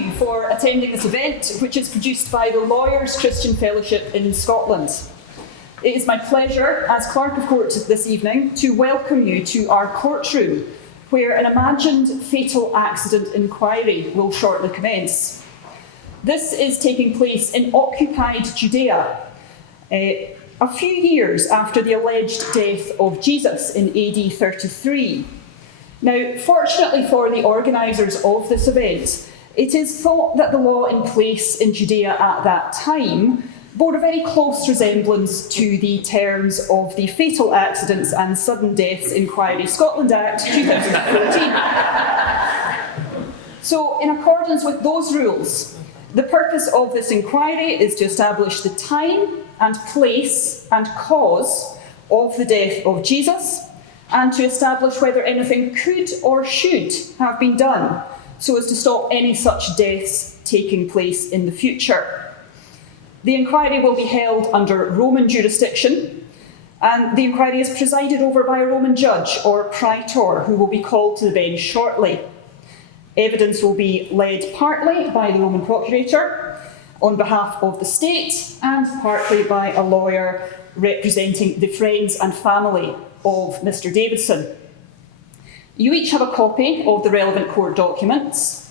you for attending this event, which is produced by the Lawyers Christian Fellowship in Scotland. It is my pleasure, as Clerk of Court this evening, to welcome you to our courtroom, where an imagined fatal accident inquiry will shortly commence. This is taking place in occupied Judea, a few years after the alleged death of Jesus in AD 33. Now, fortunately for the organisers of this event, it is thought that the law in place in Judea at that time bore a very close resemblance to the terms of the Fatal Accidents and Sudden Deaths Inquiry Scotland Act 2014. So, in accordance with those rules, the purpose of this inquiry is to establish the time and place and cause of the death of Jesus, and to establish whether anything could or should have been done so as to stop any such deaths taking place in the future. The inquiry will be held under Roman jurisdiction, and the inquiry is presided over by a Roman judge or praetor who will be called to the bench shortly. Evidence will be led partly by the Roman procurator on behalf of the state and partly by a lawyer representing the friends and family of Mr. Davidson. You each have a copy of the relevant court documents,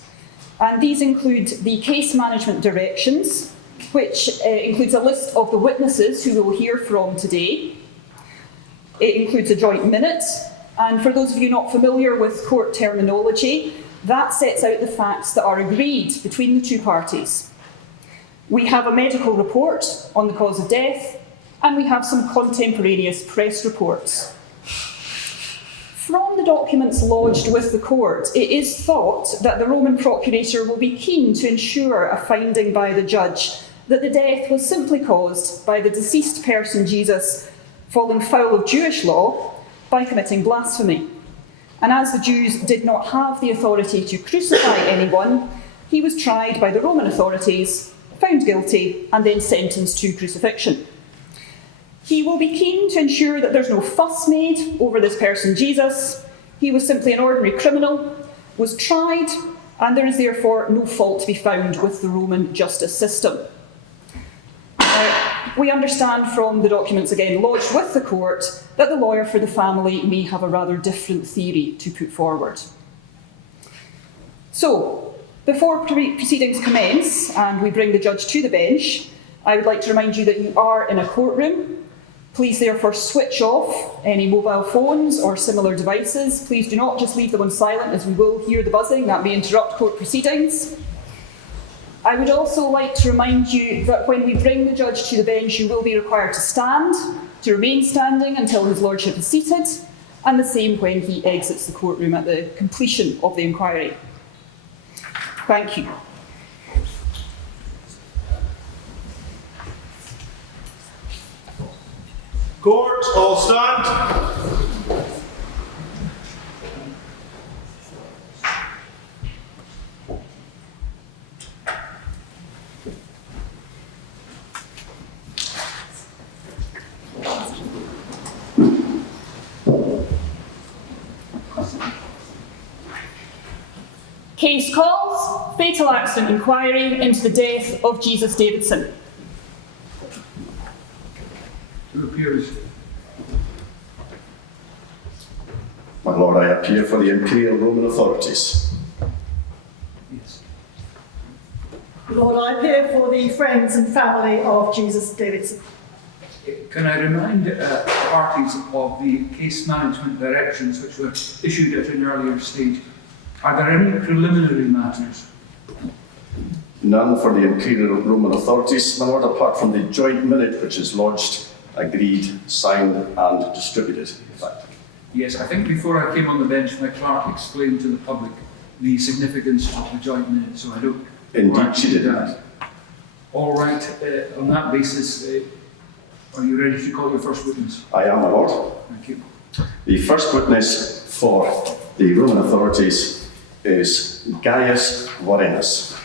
and these include the case management directions, which includes a list of the witnesses who we will hear from today. It includes a joint minute, and for those of you not familiar with court terminology, that sets out the facts that are agreed between the two parties. We have a medical report on the cause of death, and we have some contemporaneous press reports. From the documents lodged with the court, it is thought that the Roman procurator will be keen to ensure a finding by the judge that the death was simply caused by the deceased person Jesus falling foul of Jewish law by committing blasphemy. And as the Jews did not have the authority to crucify anyone, he was tried by the Roman authorities, found guilty, and then sentenced to crucifixion. He will be keen to ensure that there's no fuss made over this person Jesus. He was simply an ordinary criminal, was tried, and there is therefore no fault to be found with the Roman justice system. We understand from the documents again lodged with the court that the lawyer for the family may have a rather different theory to put forward. So, before proceedings commence and we bring the judge to the bench, I would like to remind you that you are in a courtroom. Please therefore switch off any mobile phones or similar devices. Please do not just leave them on silent, as we will hear the buzzing. That may interrupt court proceedings. I would also like to remind you that when we bring the judge to the bench, you will be required to stand, to remain standing until his lordship is seated, and the same when he exits the courtroom at the completion of the inquiry. Thank you. Court, all stand. Case calls, fatal accident inquiry into the death of Jesus Davidson. Who appears? My lord, I appear for the Imperial Roman authorities. Yes. Lord, I appear for the friends and family of Jesus Davidson. Can I remind parties of the case management directions which were issued at an earlier stage? Are there any preliminary matters? None for the Imperial Roman authorities, my lord, apart from the joint minute which is lodged, agreed, signed and distributed, in fact. Yes, I think before I came on the bench, my clerk explained to the public the significance of the joint minute, so I don't... Indeed, she did that. All right, on that basis, are you ready to call your first witness? I am, my lord. Thank you. The first witness for the Roman authorities is Gaius Vorenus.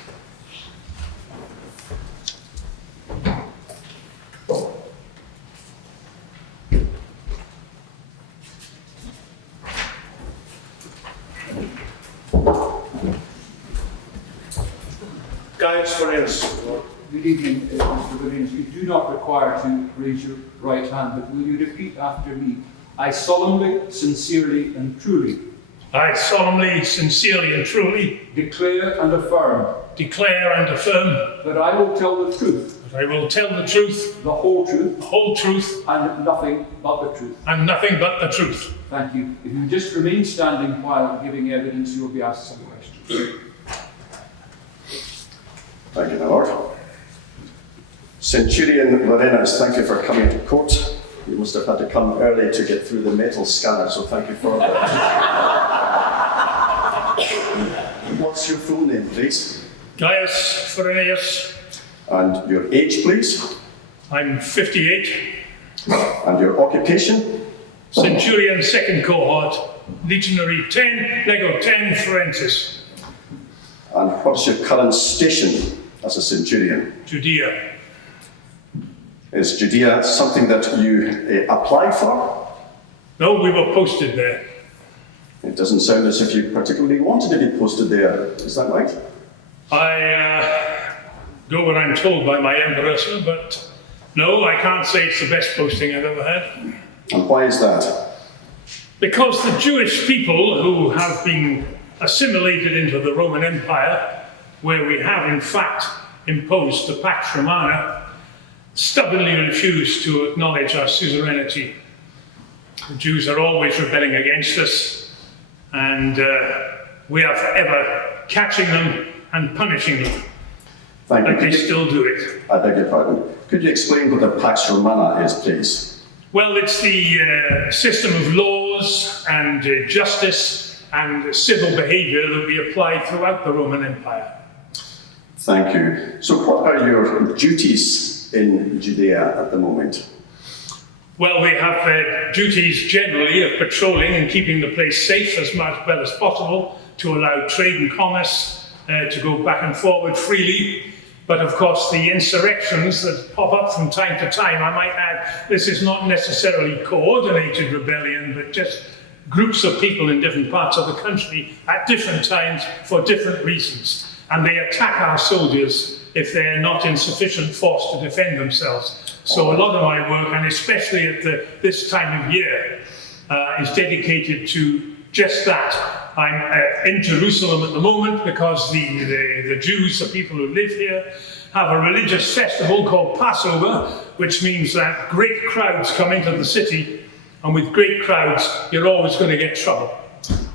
Gaius Forenus, Lord. Good evening, Mr. Williams. You do not require to raise your right hand, but will you repeat after me? I solemnly, sincerely, and truly I solemnly, sincerely, and truly declare and affirm declare and affirm that I will tell the truth, that I will tell the truth, the whole truth, the whole truth, and nothing but the truth. and nothing but the truth. Thank you. If you just remain standing while giving evidence, you will be asked some questions. Thank you, my Lord. Centurion Varenas, thank you for coming to court. You must have had to come early to get through the metal scanner, so thank you for that. What's your full name, please? Gaius Forenus, And your age, please? I'm 58, And your occupation? Centurion 2nd Cohort, Legionary 10, Lego 10, Forensis, And what's your current station as a centurion? Judea. Is Judea something that you applied for? No, we were posted there. It doesn't sound as if you particularly wanted to be posted there. Is that right? I go where I'm told by my emperor, sir, but no, I can't say it's the best posting I've ever had. And why is that? Because the Jewish people who have been assimilated into the Roman Empire, where we have in fact imposed the Pax Romana, stubbornly refuse to acknowledge our suzerainty. The Jews are always rebelling against us, and we are forever catching them and punishing them. Thank And you. they still do it. I beg your pardon. Could you explain what the Pax Romana is, please? Well, it's the system of laws and justice and civil behavior that we apply throughout the Roman Empire. Thank you. So what are your duties in Judea at the moment? Well, we have duties generally of patrolling and keeping the place safe as much well as possible to allow trade and commerce to go back and forward freely. But of course, the insurrections that pop up from time to time, I might add, this is not necessarily coordinated rebellion, but just groups of people in different parts of the country at different times for different reasons. And they attack our soldiers if they're not in sufficient force to defend themselves. So a lot of my work, and especially at this time of year, is dedicated to just that. I'm in Jerusalem at the moment because the Jews, the people who live here, have a religious festival called Passover, which means that great crowds come into the city, and with great crowds, you're always going to get trouble.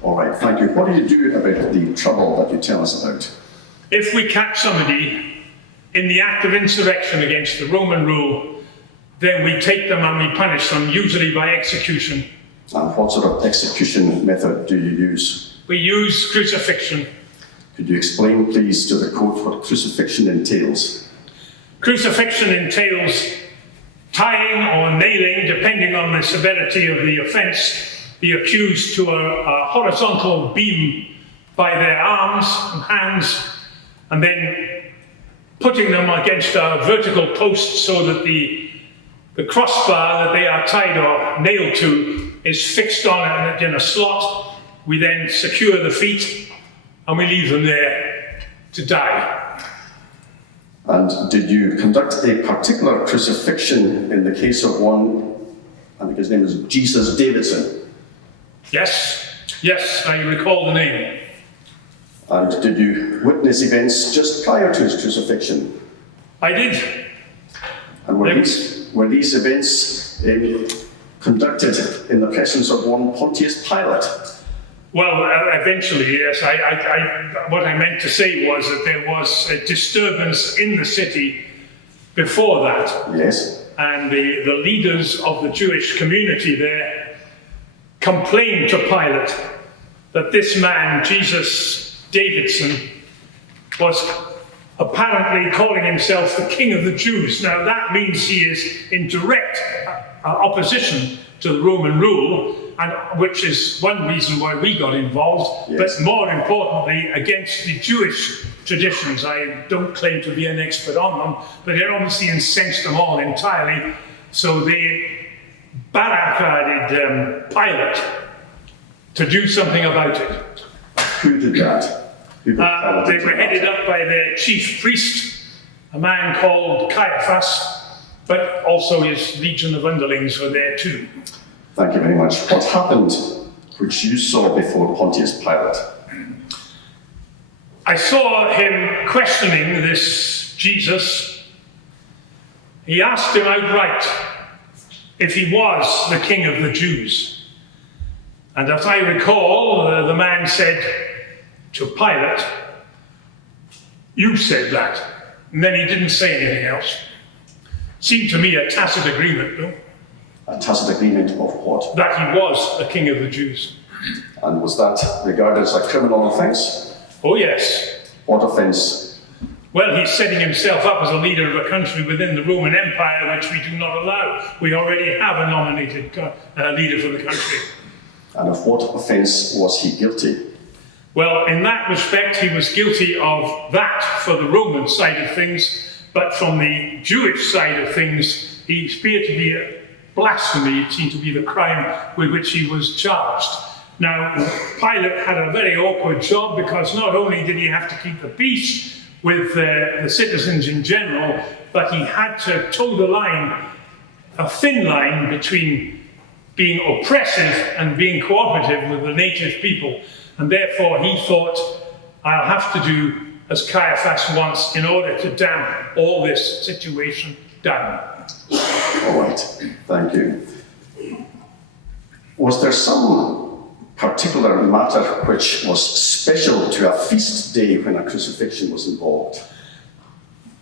All right, thank you. What do you do about the trouble that you tell us about? If we catch somebody in the act of insurrection against the Roman rule, then we take them and we punish them, usually by execution. And what sort of execution method do you use? We use crucifixion. Could you explain, please, to the court what crucifixion entails? Crucifixion entails tying or nailing, depending on the severity of the offence, the accused to a horizontal beam by their arms and hands, and then putting them against a vertical post so that the crossbar that they are tied or nailed to is fixed on it in a slot. We then secure the feet and we leave them there to die. And did you conduct a particular crucifixion in the case of one, I think his name is Jesus Davidson? Yes, I recall the name. And did you witness events just prior to his crucifixion? I did. And were these events conducted in the presence of one Pontius Pilate? Well, eventually, yes. What I meant to say was that there was a disturbance in the city before that. Yes. And the leaders of the Jewish community there complained to Pilate that this man, Jesus Davidson, was apparently calling himself the King of the Jews. Now that means he is in direct opposition to the Roman rule, and which is one reason why we got involved, yes. But more importantly, against the Jewish traditions. I don't claim to be an expert on them, but it obviously incensed them all entirely, so they barricaded Pilate to do something about it. Who did that? Who got Pilate They into were the headed matter? up by the chief priest, a man called Caiaphas, but also his legion of underlings were there too. Thank you very much. What happened which you saw before Pontius Pilate? I saw him questioning this Jesus. He asked him outright if he was the king of the Jews. And as I recall, the man said to Pilate, "You said that." And then he didn't say anything else. Seemed to me a tacit agreement, though, A tacit agreement of what? that he was the king of the Jews. And was that regarded as a criminal offence? Oh yes. What offence? Well, he's setting himself up as a leader of a country within the Roman Empire, which we do not allow. We already have a nominated leader for the country. And of what offence was he guilty? Well, in that respect, he was guilty of that for the Roman side of things, but from the Jewish side of things, he appeared to be a blasphemy. It seemed to be the crime with which he was charged. Now, Pilate had a very awkward job because not only did he have to keep the peace with the citizens in general, but he had to toe the line, a thin line between being oppressive and being cooperative with the native people. And therefore he thought, I'll have to do as Caiaphas wants in order to damp all this situation down. All right, thank you. Was there some particular matter which was special to a feast day when a crucifixion was involved?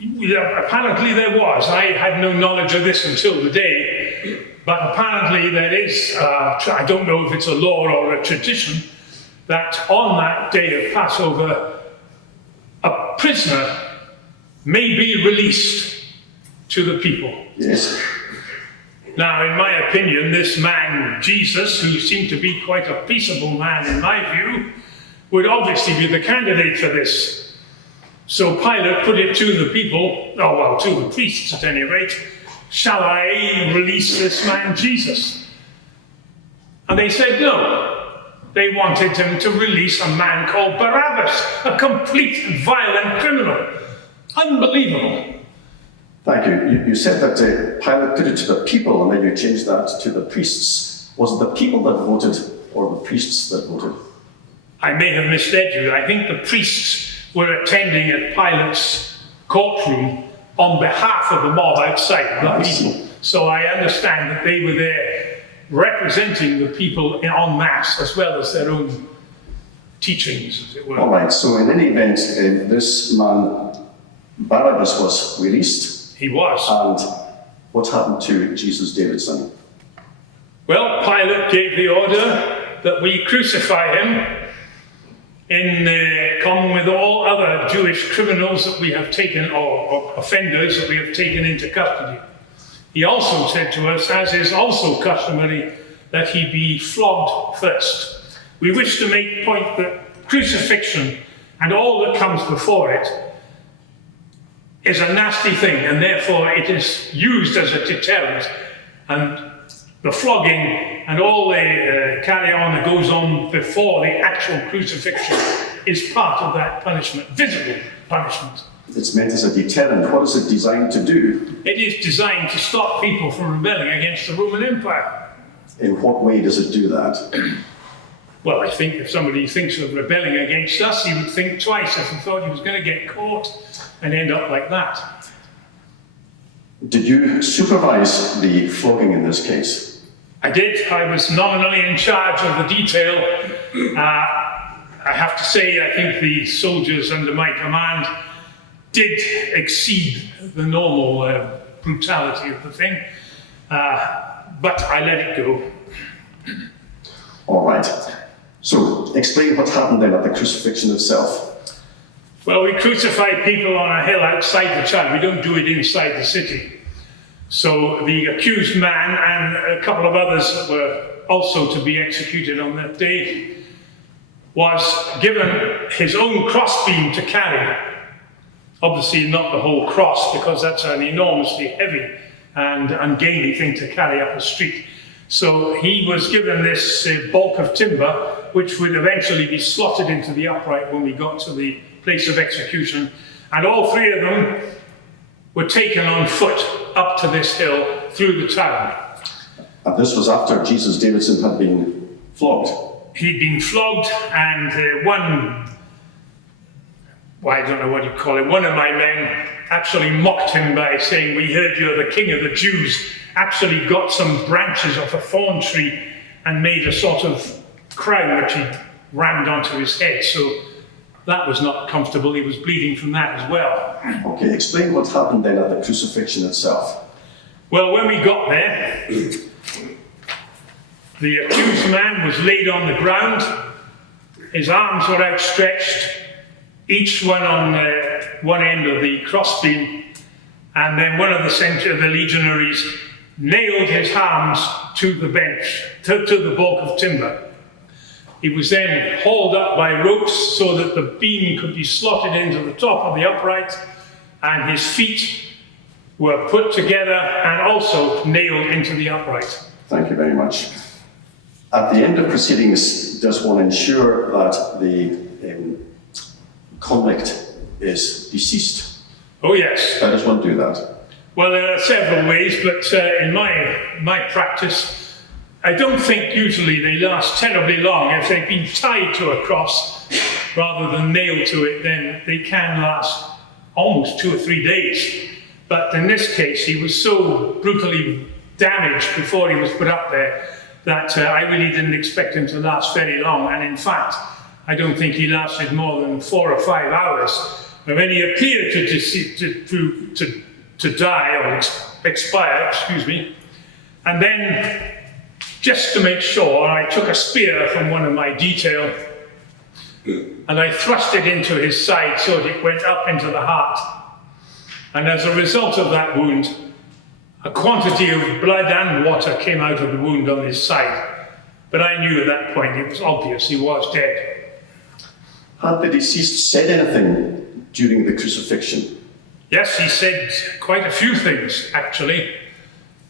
Yeah, apparently there was. I had no knowledge of this until the day, but apparently there is, I don't know if it's a law or a tradition, that on that day of Passover, a prisoner may be released to the people. Yes. Now, in my opinion, this man, Jesus, who seemed to be quite a peaceable man in my view, would obviously be the candidate for this. So Pilate put it to the people, to the priests at any rate, shall I release this man Jesus? And they said no. They wanted him to release a man called Barabbas, a complete and violent criminal. Unbelievable. Thank you. You said that Pilate put it to the people and then you changed that to the priests. Was it the people that voted or the priests that voted? I may have misled you. I think the priests were attending at Pilate's courtroom on behalf of the mob outside, the people. So I understand that they were there representing the people en masse as well as their own teachings, as it were. All right, so in any event, this man, Barabbas, was released. He was. And what happened to Jesus Davidson? Well, Pilate gave the order that we crucify him in common with all other Jewish criminals that we have taken, or offenders that we have taken into custody. He also said to us, as is also customary, that he be flogged first. We wish to make point that crucifixion and all that comes before it is a nasty thing, and therefore it is used as a deterrent. And the flogging and all the carry on that goes on before the actual crucifixion is part of that punishment, visible punishment. It's meant as a deterrent. What is it designed to do? It is designed to stop people from rebelling against the Roman Empire. In what way does it do that? Well, I think if somebody thinks of rebelling against us, he would think twice if he thought he was going to get caught and end up like that. Did you supervise the flogging in this case? I did. I was nominally in charge of the detail. I have to say, I think the soldiers under my command did exceed the normal brutality of the thing, but I let it go. All right. So, explain what happened then at the crucifixion itself. Well, we crucify people on a hill outside the town. We don't do it inside the city. So the accused man and a couple of others that were also to be executed on that day was given his own crossbeam to carry. Obviously not the whole cross, because that's an enormously heavy and ungainly thing to carry up a street. So he was given this bulk of timber which would eventually be slotted into the upright when we got to the place of execution. And all three of them were taken on foot up to this hill through the town. And this was after Jesus Davidson had been flogged. He'd been flogged, and I don't know what you call it, one of my men actually mocked him by saying, "We heard you're the king of the Jews," actually got some branches off a thorn tree and made a sort of crown which he rammed onto his head. So that was not comfortable. He was bleeding from that as well. Okay, explain what happened then at the crucifixion itself. Well, when we got there, the accused man was laid on the ground. His arms were outstretched, each one on one end of the crossbeam, and then one of the legionaries nailed his arms to the bench, to the balk of timber. He was then hauled up by ropes so that the beam could be slotted into the top of the upright, and his feet were put together and also nailed into the upright. Thank you very much. At the end of proceedings, does one ensure that the convict is deceased? Oh yes. How does one do that? Well, there are several ways, but in my practice, I don't think usually they last terribly long. If they've been tied to a cross rather than nailed to it, then they can last almost 2 or 3 days. But in this case, he was so brutally damaged before he was put up there that I really didn't expect him to last very long. And in fact, I don't think he lasted more than 4 or 5 hours. And when he appeared to die or expire, and then just to make sure, I took a spear from one of my detail and I thrust it into his side so that it went up into the heart. And as a result of that wound, a quantity of blood and water came out of the wound on his side. But I knew at that point it was obvious he was dead. Had the deceased said anything during the crucifixion? Yes, he said quite a few things, actually.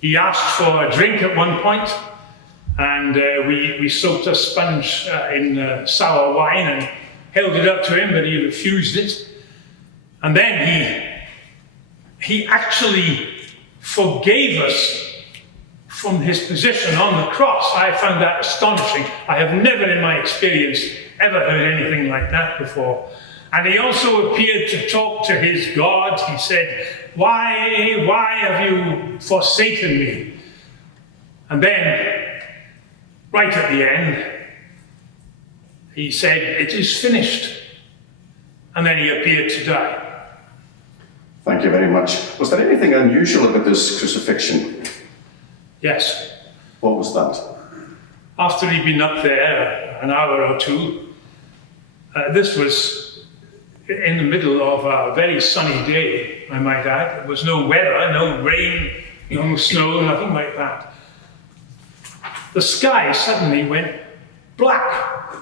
He asked for a drink at one point, and we soaked a sponge in sour wine and held it up to him, but he refused it. And then he actually forgave us from his position on the cross. I found that astonishing. I have never in my experience ever heard anything like that before. And he also appeared to talk to his God. He said, why have you forsaken me? And then, right at the end, he said, it is finished. And then he appeared to die. Thank you very much. Was there anything unusual about this crucifixion? Yes. What was that? After he'd been up there an hour or two, this was in the middle of a very sunny day, I might add. There was no weather, no rain, no snow, nothing like that. The sky suddenly went black,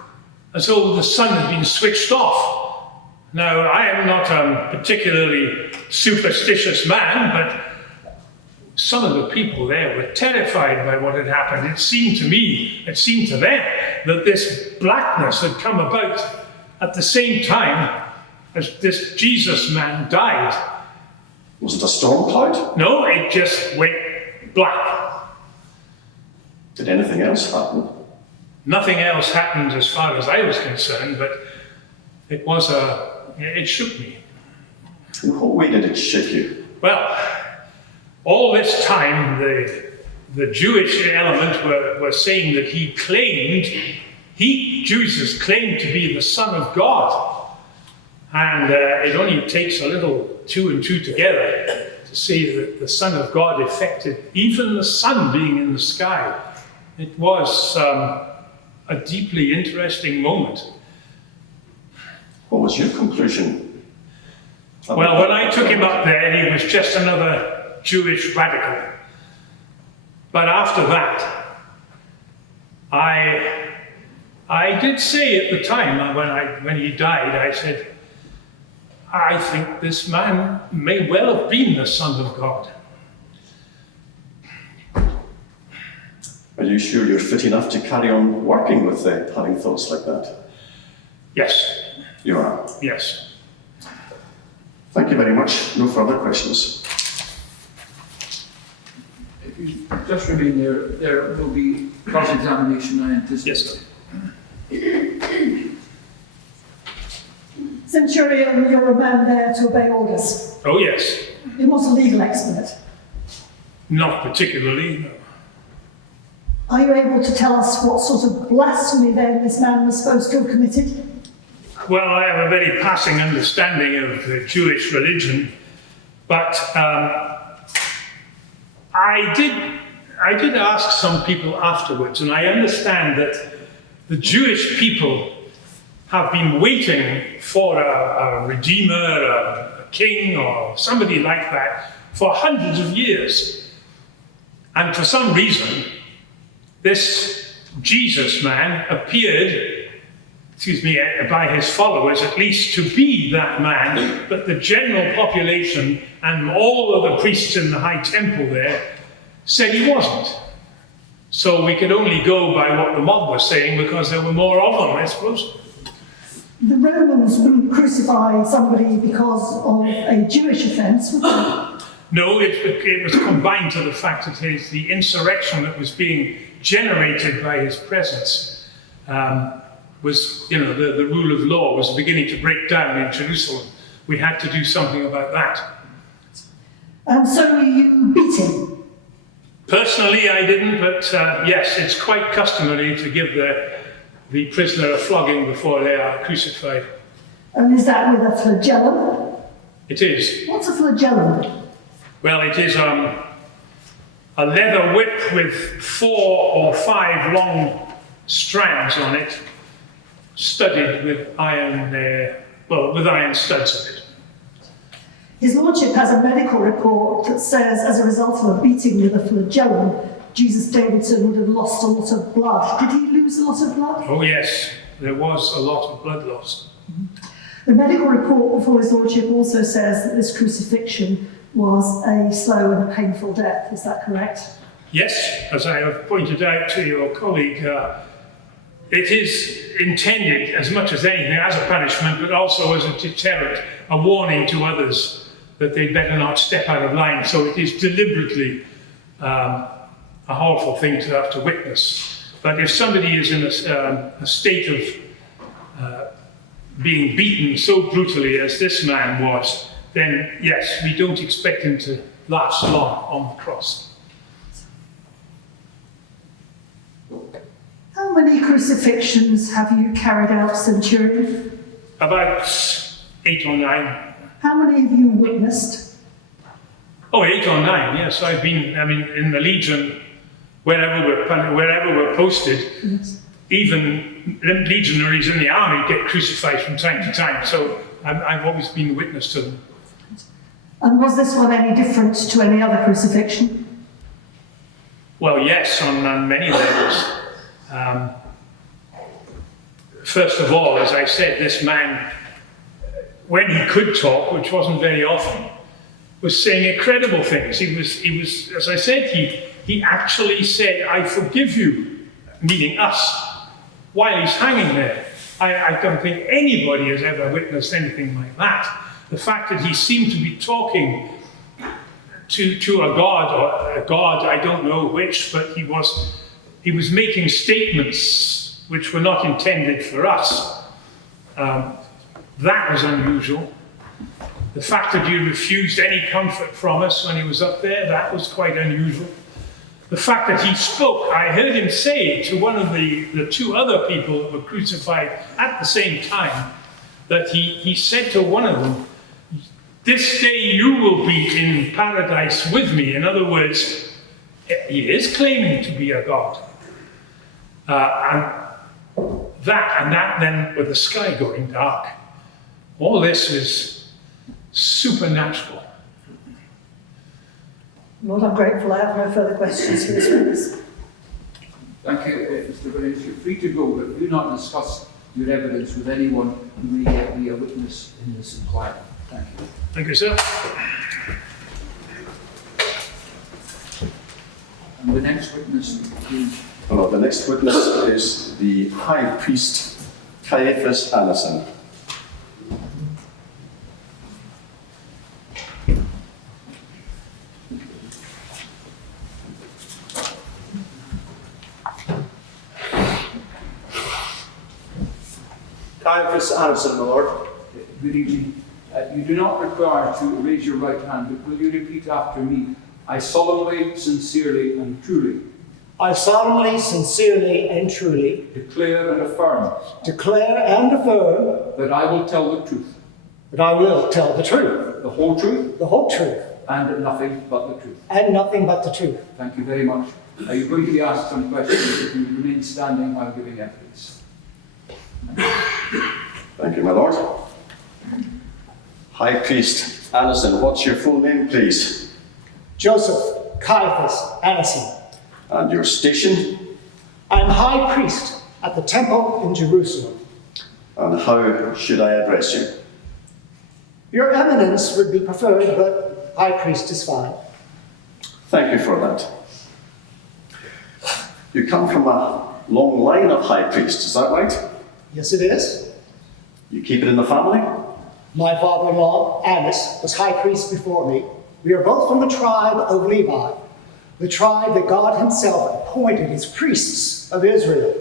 as though the sun had been switched off. Now, I am not a particularly superstitious man, but some of the people there were terrified by what had happened. It seemed to me, it seemed to them, that this blackness had come about at the same time as this Jesus man died. Was it a storm cloud? No, it just went black. Did anything else happen? Nothing else happened as far as I was concerned, but it shook me. In what way did it shake you? Well, all this time, the Jewish element were saying that Jesus claimed to be the Son of God. And it only takes a little 2 and 2 together to see that the Son of God affected even the sun being in the sky. It was a deeply interesting moment. What was your conclusion? Well, when I took him up there, he was just another Jewish radical. But after that, I did say at the time when he died, I said, I think this man may well have been the Son of God. Are you sure you're fit enough to carry on working with having thoughts like that? Yes, You are. yes. Thank you very much. No further questions. If you just remain there, there will be cross-examination, I anticipate. Yes. Centurion, you're a man there to obey orders. Oh, yes. You're not a legal expert. Not particularly, no. Are you able to tell us what sort of blasphemy then this man was supposed to have committed? Well, I have a very passing understanding of the Jewish religion, but I did ask some people afterwards, and I understand that the Jewish people have been waiting for a redeemer, a king, or somebody like that for hundreds of years. And for some reason, this Jesus man appeared, by his followers at least, to be that man, but the general population and all of the priests in the high temple there said he wasn't. So we could only go by what the mob was saying because there were more of them, I suppose. The Romans wouldn't crucify somebody because of a Jewish offence, would they? No, it was combined to the fact that the insurrection that was being generated by his presence was, the rule of law was beginning to break down in Jerusalem. We had to do something about that. And so you beat him. Personally, I didn't, but yes, it's quite customary to give the prisoner a flogging before they are crucified. And is that with a flagellum? It is. What's a flagellum? Well, it is a leather whip with 4 or 5 long strands on it, studded with iron, with iron studs in it. His lordship has a medical report that says, as a result of a beating with a flagellum, Jesus Davidson would have lost a lot of blood. Did he lose a lot of blood? Oh yes, there was a lot of blood loss. The medical report before his lordship also says that this crucifixion was a slow and a painful death. Is that correct? Yes, as I have pointed out to your colleague, it is intended as much as anything as a punishment, but also as a deterrent, a warning to others that they'd better not step out of line. So it is deliberately a horrible thing to have to witness. But if somebody is in a state of being beaten so brutally as this man was, then yes, we don't expect him to last long on the cross. How many crucifixions have you carried out, Centurion? About 8 or 9. How many have you witnessed? Oh, 8 or 9, yes. I've been, in the Legion, wherever we're posted, Yes. even legionaries in the army get crucified from time to time, so I've always been witness to them. And was this one any different to any other crucifixion? Well, yes, on many levels. First of all, as I said, this man, when he could talk, which wasn't very often, was saying incredible things. He was, as I said, he actually said, "I forgive you," meaning us, while he's hanging there. I don't think anybody has ever witnessed anything like that. The fact that he seemed to be talking to a god, or a god, I don't know which, but he was making statements which were not intended for us. That was unusual. The fact that he refused any comfort from us when he was up there, that was quite unusual. The fact that he spoke, I heard him say to one of the 2 other people that were crucified at the same time, that he said to one of them, "This day you will be in paradise with me." In other words, he is claiming to be a god. And that then with the sky going dark. All this is supernatural. Lord, I'm grateful. I have no further questions for this witness. Thank you, Mr. Bennett. You're free to go, but do not discuss your evidence with anyone who may yet be a witness in this inquiry. Thank you. Thank you, sir. And the next witness, please. Well, the next witness is the High Priest Caiaphas Anison. Caiaphas Anison, my Lord. Good evening. You do not require to raise your right hand, but will you repeat after me? I solemnly, sincerely, and truly I solemnly, sincerely, and truly declare and affirm declare and affirm that I will tell the truth, that I will tell the truth, the whole truth, the whole truth, and nothing but the truth. and nothing but the truth. Thank you very much. Are you going to be asked some questions if you remain standing while giving evidence? Thank you, my Lord. High Priest Anison, what's your full name, please? Joseph Caiaphas Anison. And your station? I am high priest at the temple in Jerusalem. And how should I address you? Your eminence would be preferred, but high priest is fine. Thank you for that. You come from a long line of high priests, is that right? Yes, it is. You keep it in the family? My father-in-law, Annas, was high priest before me. We are both from the tribe of Levi, the tribe that God himself appointed as priests of Israel.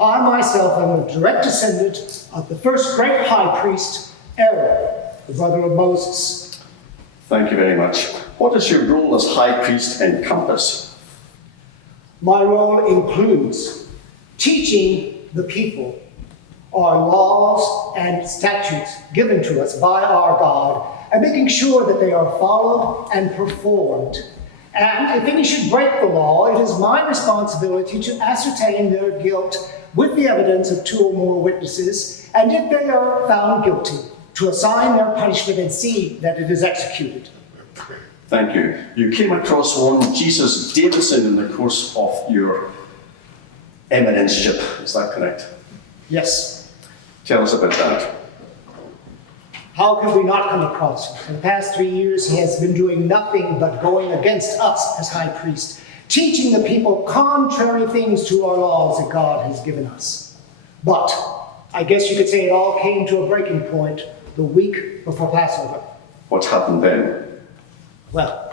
I myself am a direct descendant of the first great high priest, Aaron, the brother of Moses. Thank you very much. What does your role as high priest encompass? My role includes teaching the people our laws and statutes given to us by our God, and making sure that they are followed and performed. And if any should break the law, it is my responsibility to ascertain their guilt with the evidence of 2 or more witnesses, and if they are found guilty, to assign their punishment and see that it is executed. Thank you. You came across one Jesus Davidson in the course of your eminence-ship, is that correct? Yes. Tell us about that. How could we not come across him? For the past 3 years, he has been doing nothing but going against us as high priest, teaching the people contrary things to our laws that God has given us. But I guess you could say it all came to a breaking point the week before Passover. What happened then? Well,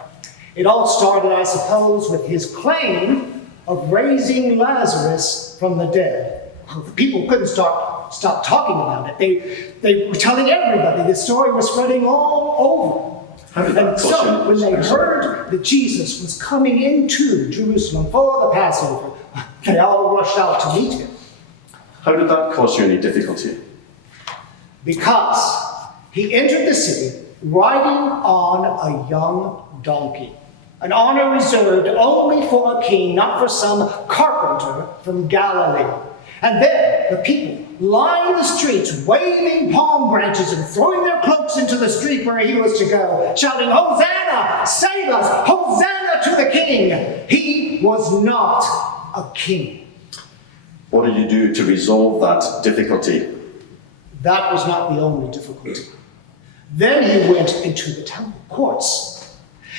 it all started, I suppose, with his claim of raising Lazarus from the dead. Well, the people couldn't stop talking about it. They were telling everybody. The story was spreading all over. And so, when they heard that Jesus was coming into Jerusalem for the Passover, they all rushed out to meet him. How did that cause you any difficulty? Because he entered the city riding on a young donkey, an honor reserved only for a king, not for some carpenter from Galilee. And then the people lined the streets, waving palm branches and throwing their cloaks into the street where he was to go, shouting, "Hosanna! Save us! Hosanna to the king!" He was not a king. What did you do to resolve that difficulty? That was not the only difficulty. Then he went into the temple courts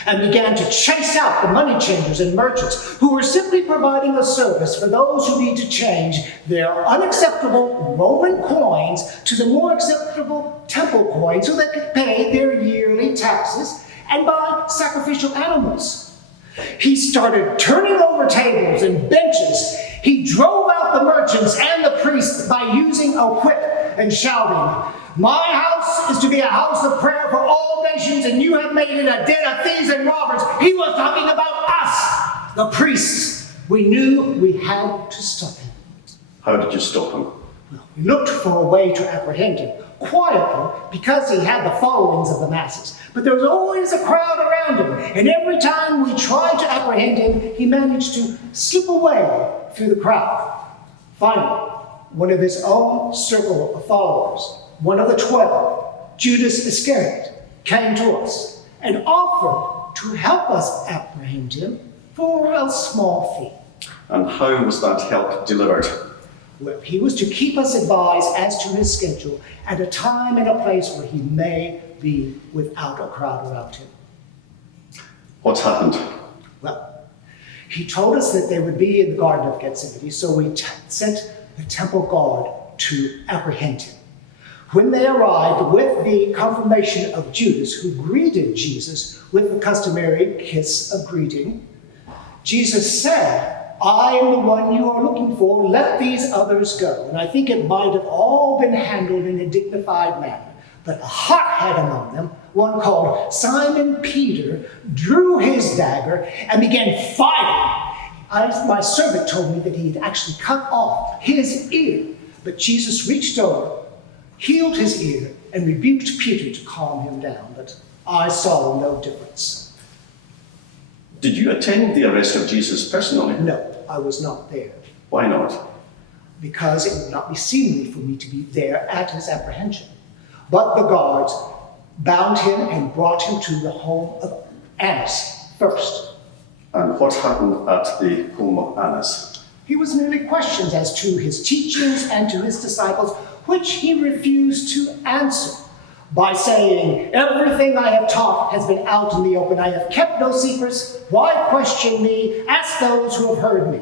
and began to chase out the money changers and merchants who were simply providing a service for those who need to change their unacceptable Roman coins to the more acceptable temple coins so they could pay their yearly taxes and buy sacrificial animals. He started turning over tables and benches. He drove out the merchants and the priests by using a whip and shouting, "My house is to be a house of prayer for all nations, and you have made it a den of thieves and robbers." He was talking about us, the priests. We knew we had to stop him. How did you stop him? We looked for a way to apprehend him, quietly, because he had the followings of the masses. But there was always a crowd around him, and every time we tried to apprehend him, he managed to slip away through the crowd. Finally, one of his own circle of followers, one of the 12, Judas Iscariot, came to us and offered to help us apprehend him for a small fee. And how was that help delivered? Well, he was to keep us advised as to his schedule at a time and a place where he may be without a crowd around him. What happened? Well, He told us that they would be in the Garden of Gethsemane, so we sent the temple guard to apprehend him. When they arrived with the confirmation of Judas, who greeted Jesus with the customary kiss of greeting, Jesus said, "I am the one you are looking for. Let these others go." And I think it might have all been handled in a dignified manner. But a hothead among them, one called Simon Peter, drew his dagger and began fighting. My servant told me that he had actually cut off his ear. But Jesus reached over, healed his ear, and rebuked Peter to calm him down. But I saw no difference. Did you attend the arrest of Jesus personally? No, I was not there. Why not? Because it would not be seemly for me to be there at his apprehension. But the guards bound him and brought him to the home of Annas first. And what happened at the home of Annas? He was merely questioned as to his teachings and to his disciples, which he refused to answer by saying, "Everything I have taught has been out in the open. I have kept no secrets. Why question me? Ask those who have heard me."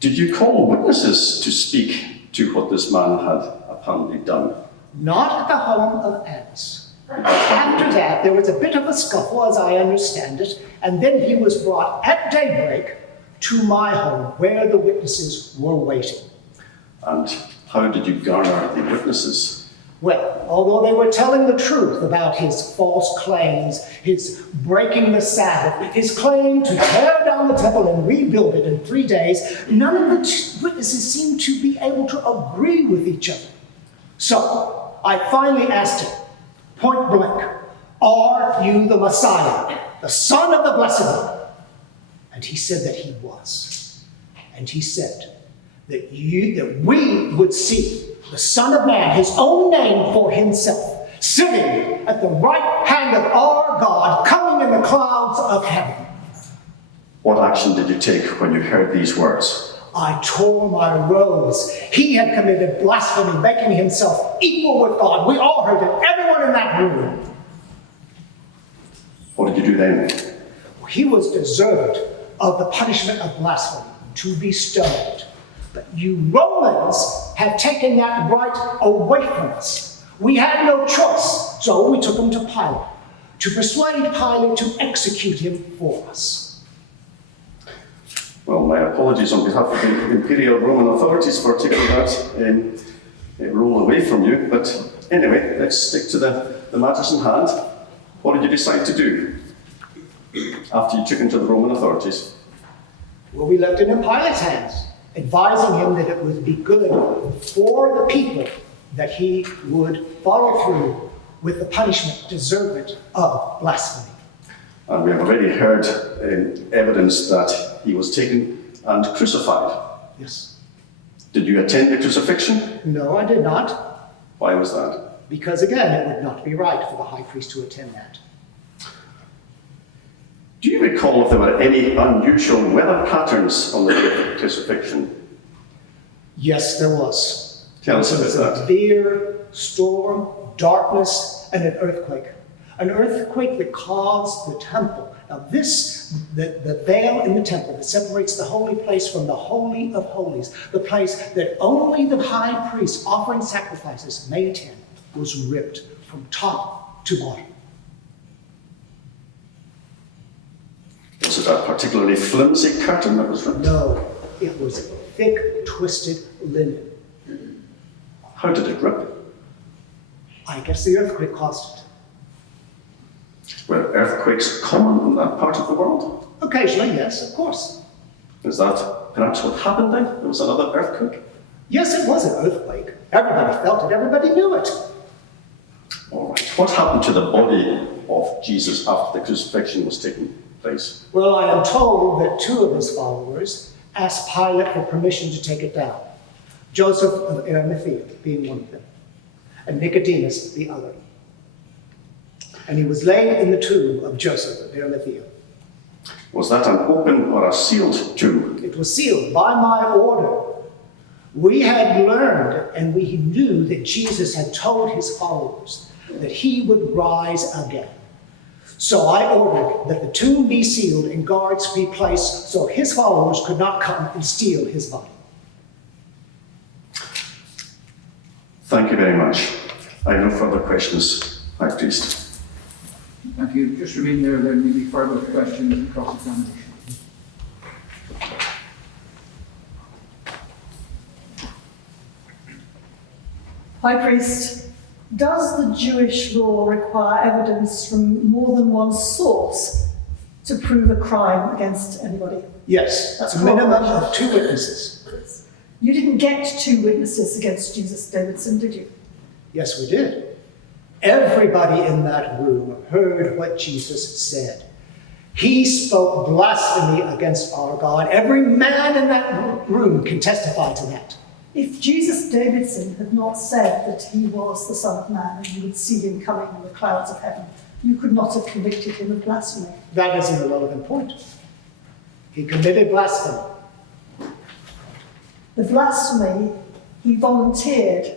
Did you call witnesses to speak to what this man had apparently done? Not at the home of Annas. After that, there was a bit of a scuffle, as I understand it, and then he was brought at daybreak to my home, where the witnesses were waiting. And how did you garner the witnesses? Well, although they were telling the truth about his false claims, his breaking the Sabbath, his claim to tear down the temple and rebuild it in 3 days, none of the witnesses seemed to be able to agree with each other. So, I finally asked him, point blank, "Are you the Messiah, the Son of the Blessed One?" And he said that he was. And he said that we would see the Son of Man, his own name for himself, sitting at the right hand of our God, coming in the clouds of heaven. What action did you take when you heard these words? I tore my robes. He had committed blasphemy, making himself equal with God. We all heard it, everyone in that room. What did you do then? He was deserved of the punishment of blasphemy, to be stoned. But you Romans have taken that right away from us. We had no choice, so we took him to Pilate, to persuade Pilate to execute him for us. Well, my apologies on behalf of the Imperial Roman authorities for taking that role away from you. But anyway, let's stick to the matters in hand. What did you decide to do after you took him to the Roman authorities? Well, we left it in Pilate's hands, advising him that it would be good for the people that he would follow through with the punishment deserved of blasphemy. And we have already heard evidence that he was taken and crucified. Yes. Did you attend the crucifixion? No, I did not. Why was that? Because again, it would not be right for the high priest to attend that. Do you recall if there were any unusual weather patterns on the day of the crucifixion? Yes, there was. Tell us There was about a that. severe storm, darkness, and an earthquake. An earthquake that caused the temple. Now the veil in the temple that separates the holy place from the Holy of Holies, the place that only the high priest offering sacrifices may attend, was ripped from top to bottom. Was it a particularly flimsy curtain that was ripped? No, it was thick, twisted linen. How did it rip? I guess the earthquake caused it. Were earthquakes common in that part of the world? Occasionally, yes, of course. Is that perhaps what happened then? There was another earthquake? Yes, it was an earthquake. Everybody felt it, everybody knew it. All right. What happened to the body of Jesus after the crucifixion was taking place? Well, I am told that 2 of his followers asked Pilate for permission to take it down. Joseph of Arimathea being one of them, and Nicodemus the other. And he was laid in the tomb of Joseph of Arimathea. Was that an open or a sealed tomb? It was sealed by my order. We had learned and we knew that Jesus had told his followers that he would rise again. So I ordered that the tomb be sealed and guards be placed so his followers could not come and steal his body. Thank you very much. I have no further questions, High Priest. Thank you. Just remain there, there may be further questions and cross-examination. High Priest, does the Jewish law require evidence from more than one source to prove a crime against anybody? Yes, That's a minimum corroboration. of 2 witnesses. You didn't get 2 witnesses against Jesus Davidson, did you? Yes, we did. Everybody in that room heard what Jesus said. He spoke blasphemy against our God. Every man in that room can testify to that. If Jesus Davidson had not said that he was the Son of Man and you would see him coming in the clouds of heaven, you could not have convicted him of blasphemy. That is an irrelevant point. He committed blasphemy. The blasphemy he volunteered.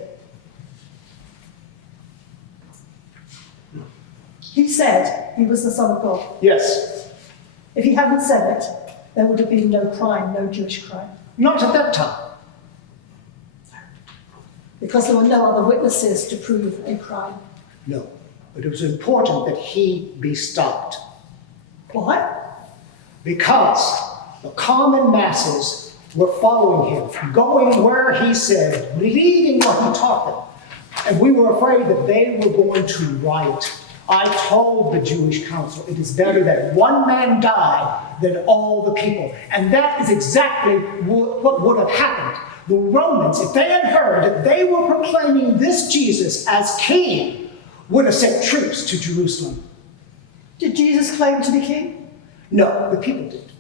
He said he was the Son of God. Yes. If he hadn't said it, there would have been no crime, no Jewish crime. Not at that time. Because there were no other witnesses to prove a crime. No. But it was important that he be stopped. Why? Because the common masses were following him, going where he said, believing what he taught them. And we were afraid that they were going to riot. I told the Jewish council it is better that one man die than all the people. And that is exactly what would have happened. The Romans, if they had heard that they were proclaiming this Jesus as king, would have set troops to Jerusalem. Did Jesus claim to be king? No, the people did.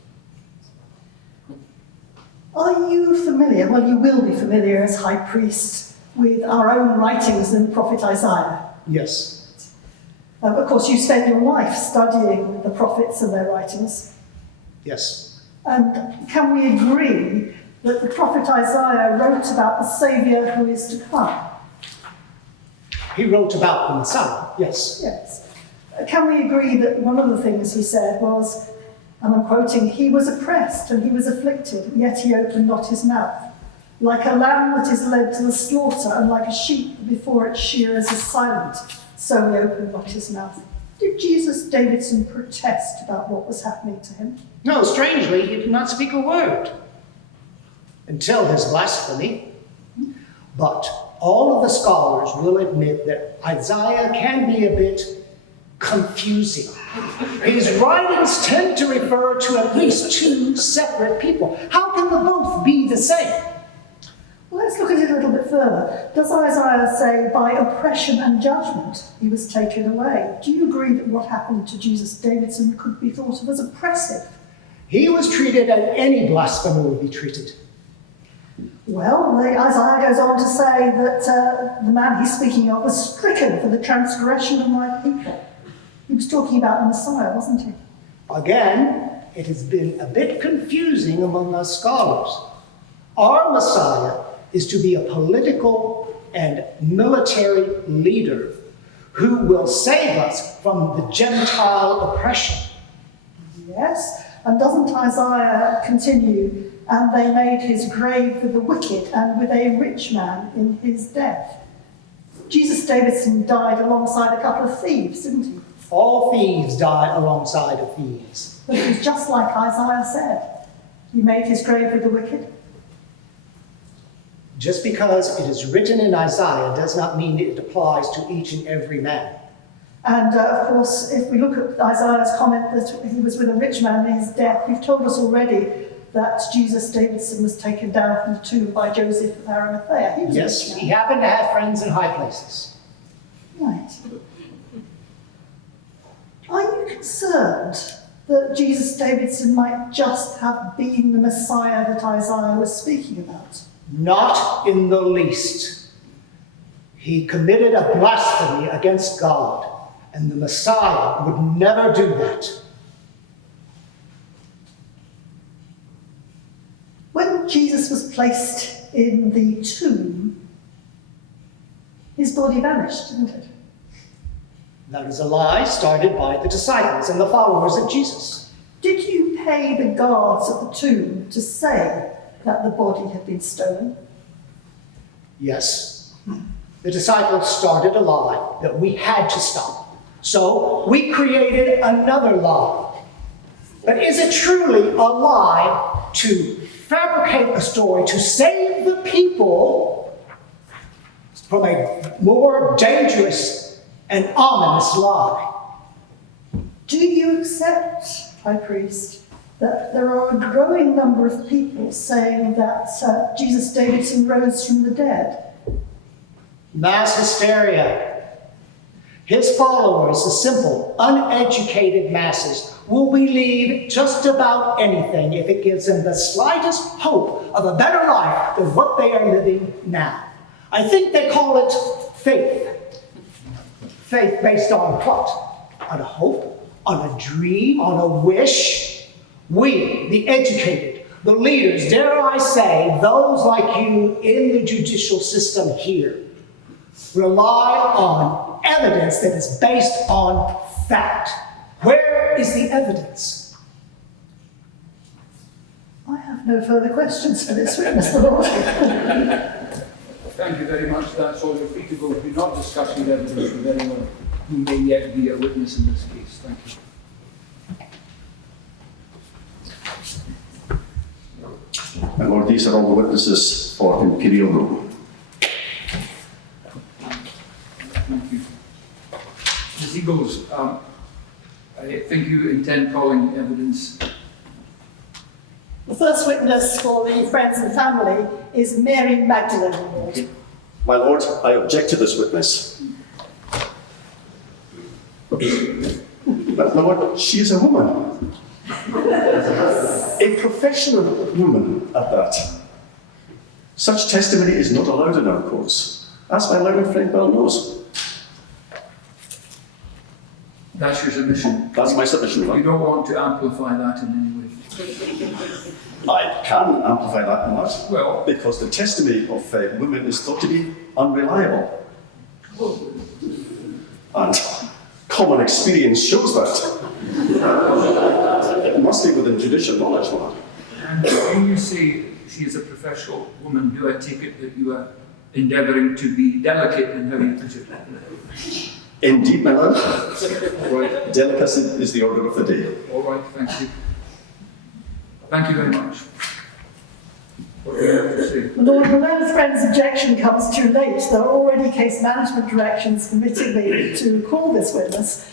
Are you familiar, well you will be familiar as high priest, with our own writings and the prophet Isaiah? Yes. Of course you spent your life studying the prophets and their writings. Yes. And can we agree that the prophet Isaiah wrote about the Saviour who is to come? He wrote about the Messiah, yes. Yes. Can we agree that one of the things he said was, and I'm quoting, he was oppressed and he was afflicted, yet he opened not his mouth. Like a lamb that is led to the slaughter, and like a sheep before its shearers is silent, so he opened not his mouth. Did Jesus Davidson protest about what was happening to him? No, strangely, he did not speak a word until his blasphemy. But all of the scholars will admit that Isaiah can be a bit confusing. His writings tend to refer to at least 2 separate people. How can the both be the same? Well, let's look at it a little bit further. Does Isaiah say, by oppression and judgment he was taken away? Do you agree that what happened to Jesus Davidson could be thought of as oppressive? He was treated as any blasphemer would be treated. Well, Isaiah goes on to say that the man he's speaking of was stricken for the transgression of my people. He was talking about the Messiah, wasn't he? Again, it has been a bit confusing among us scholars. Our Messiah is to be a political and military leader who will save us from the Gentile oppression. Yes, and doesn't Isaiah continue, and they made his grave with the wicked and with a rich man in his death? Jesus Davidson died alongside a couple of thieves, didn't he? All thieves die alongside of thieves. But it was just like Isaiah said. He made his grave with the wicked. Just because it is written in Isaiah does not mean it applies to each and every man. And of course, if we look at Isaiah's comment that he was with a rich man in his death, you've told us already that Jesus Davidson was taken down from the tomb by Joseph of Arimathea. He was a Yes, rich he man. happened to have friends in high places. Right. Are you concerned that Jesus Davidson might just have been the Messiah that Isaiah was speaking about? Not in the least. He committed a blasphemy against God, and the Messiah would never do that. When Jesus was placed in the tomb, his body vanished, didn't it? That is a lie started by the disciples and the followers of Jesus. Did you pay the guards at the tomb to say that the body had been stolen? Yes. The disciples started a lie that we had to stop. So we created another lie. But is it truly a lie to fabricate a story to save the people from a more dangerous and ominous lie? Do you accept, High Priest, that there are a growing number of people saying that Jesus Davidson rose from the dead? Mass hysteria. His followers, the simple, uneducated masses, will believe just about anything if it gives them the slightest hope of a better life than what they are living now. I think they call it faith. Faith based on what? On a hope? On a dream? On a wish? We, the educated, the leaders, dare I say, those like you in the judicial system here, rely on evidence that is based on fact. Where is the evidence? I have no further questions for this witness, Lord. Thank you very much. That's all. You're free to go. Do not discuss your evidence with anyone who may yet be a witness in this case. Thank you. And Lord, these are all the witnesses for Imperial Rome. Thank you. Ms. Eagles, I think you intend calling evidence. The first witness for the friends and family is Mary Magdalen, Lord. My Lord, I object to this witness. But my Lord, she is a woman. A professional woman at that. Such testimony is not allowed in our courts, as my learned friend well knows. That's your submission. That's my submission, You Lord. don't want to amplify that in any way. I can amplify that in that. Well, Because the testimony of women is thought to be unreliable. And common experience shows that. It must be within judicial knowledge, Lord. and when you say she is a professional woman, do I take it that you are endeavouring to be delicate in how you put it? Indeed, my lord. Right. Delicacy is the order of the day. All right, thank you. Thank you very much. What do you have to say? Lord, the learned friend's objection comes too late. There are already case management directions permitting me to call this witness.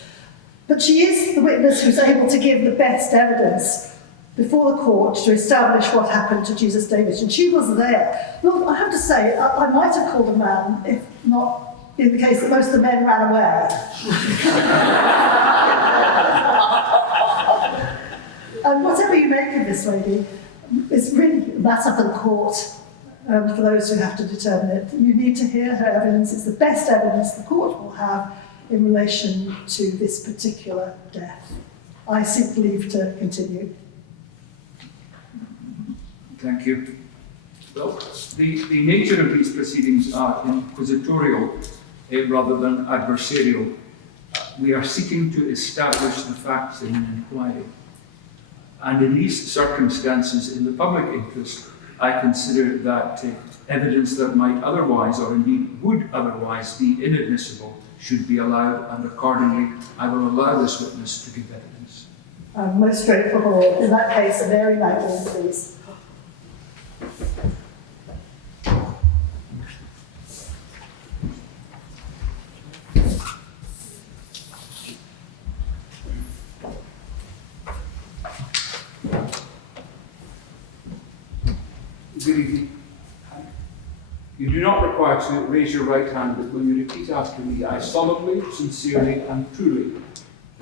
But she is the witness who's able to give the best evidence before the court to establish what happened to Jesus Davidson. She was there. Lord, I have to say, I might have called a man, if not in the case that most of the men ran away. And whatever you make of this lady, it's really a matter for the court, for those who have to determine it. You need to hear her evidence. It's the best evidence the court will have in relation to this particular death. I seek leave to continue. Thank you. Well, the nature of these proceedings are inquisitorial rather than adversarial. We are seeking to establish the facts in an inquiry. And in these circumstances, in the public interest, I consider that evidence that might otherwise, or indeed would otherwise, be inadmissible should be allowed, and accordingly, I will allow this witness to give evidence. Most straightforward. In that case, Mary Magdalen, please. Good evening. You do not require to raise your right hand, but when you repeat after me, I solemnly, sincerely, and truly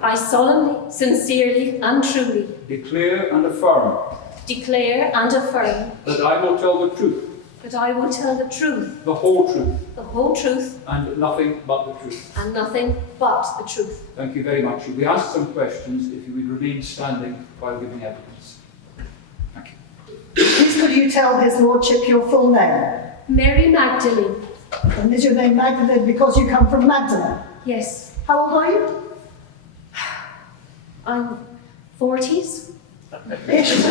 I solemnly, sincerely, and truly declare and affirm declare and affirm that I will tell the truth, that I will tell the truth, the whole truth, the whole truth, and nothing but the truth. and nothing but the truth. Thank you very much. You'll be asked some questions if you would remain standing while giving evidence. Thank you. Please could you tell his lordship your full name? Mary Magdalen. And is your name Magdalen because you come from Magdalen? Yes. How old are you? I'm 40s. Ish.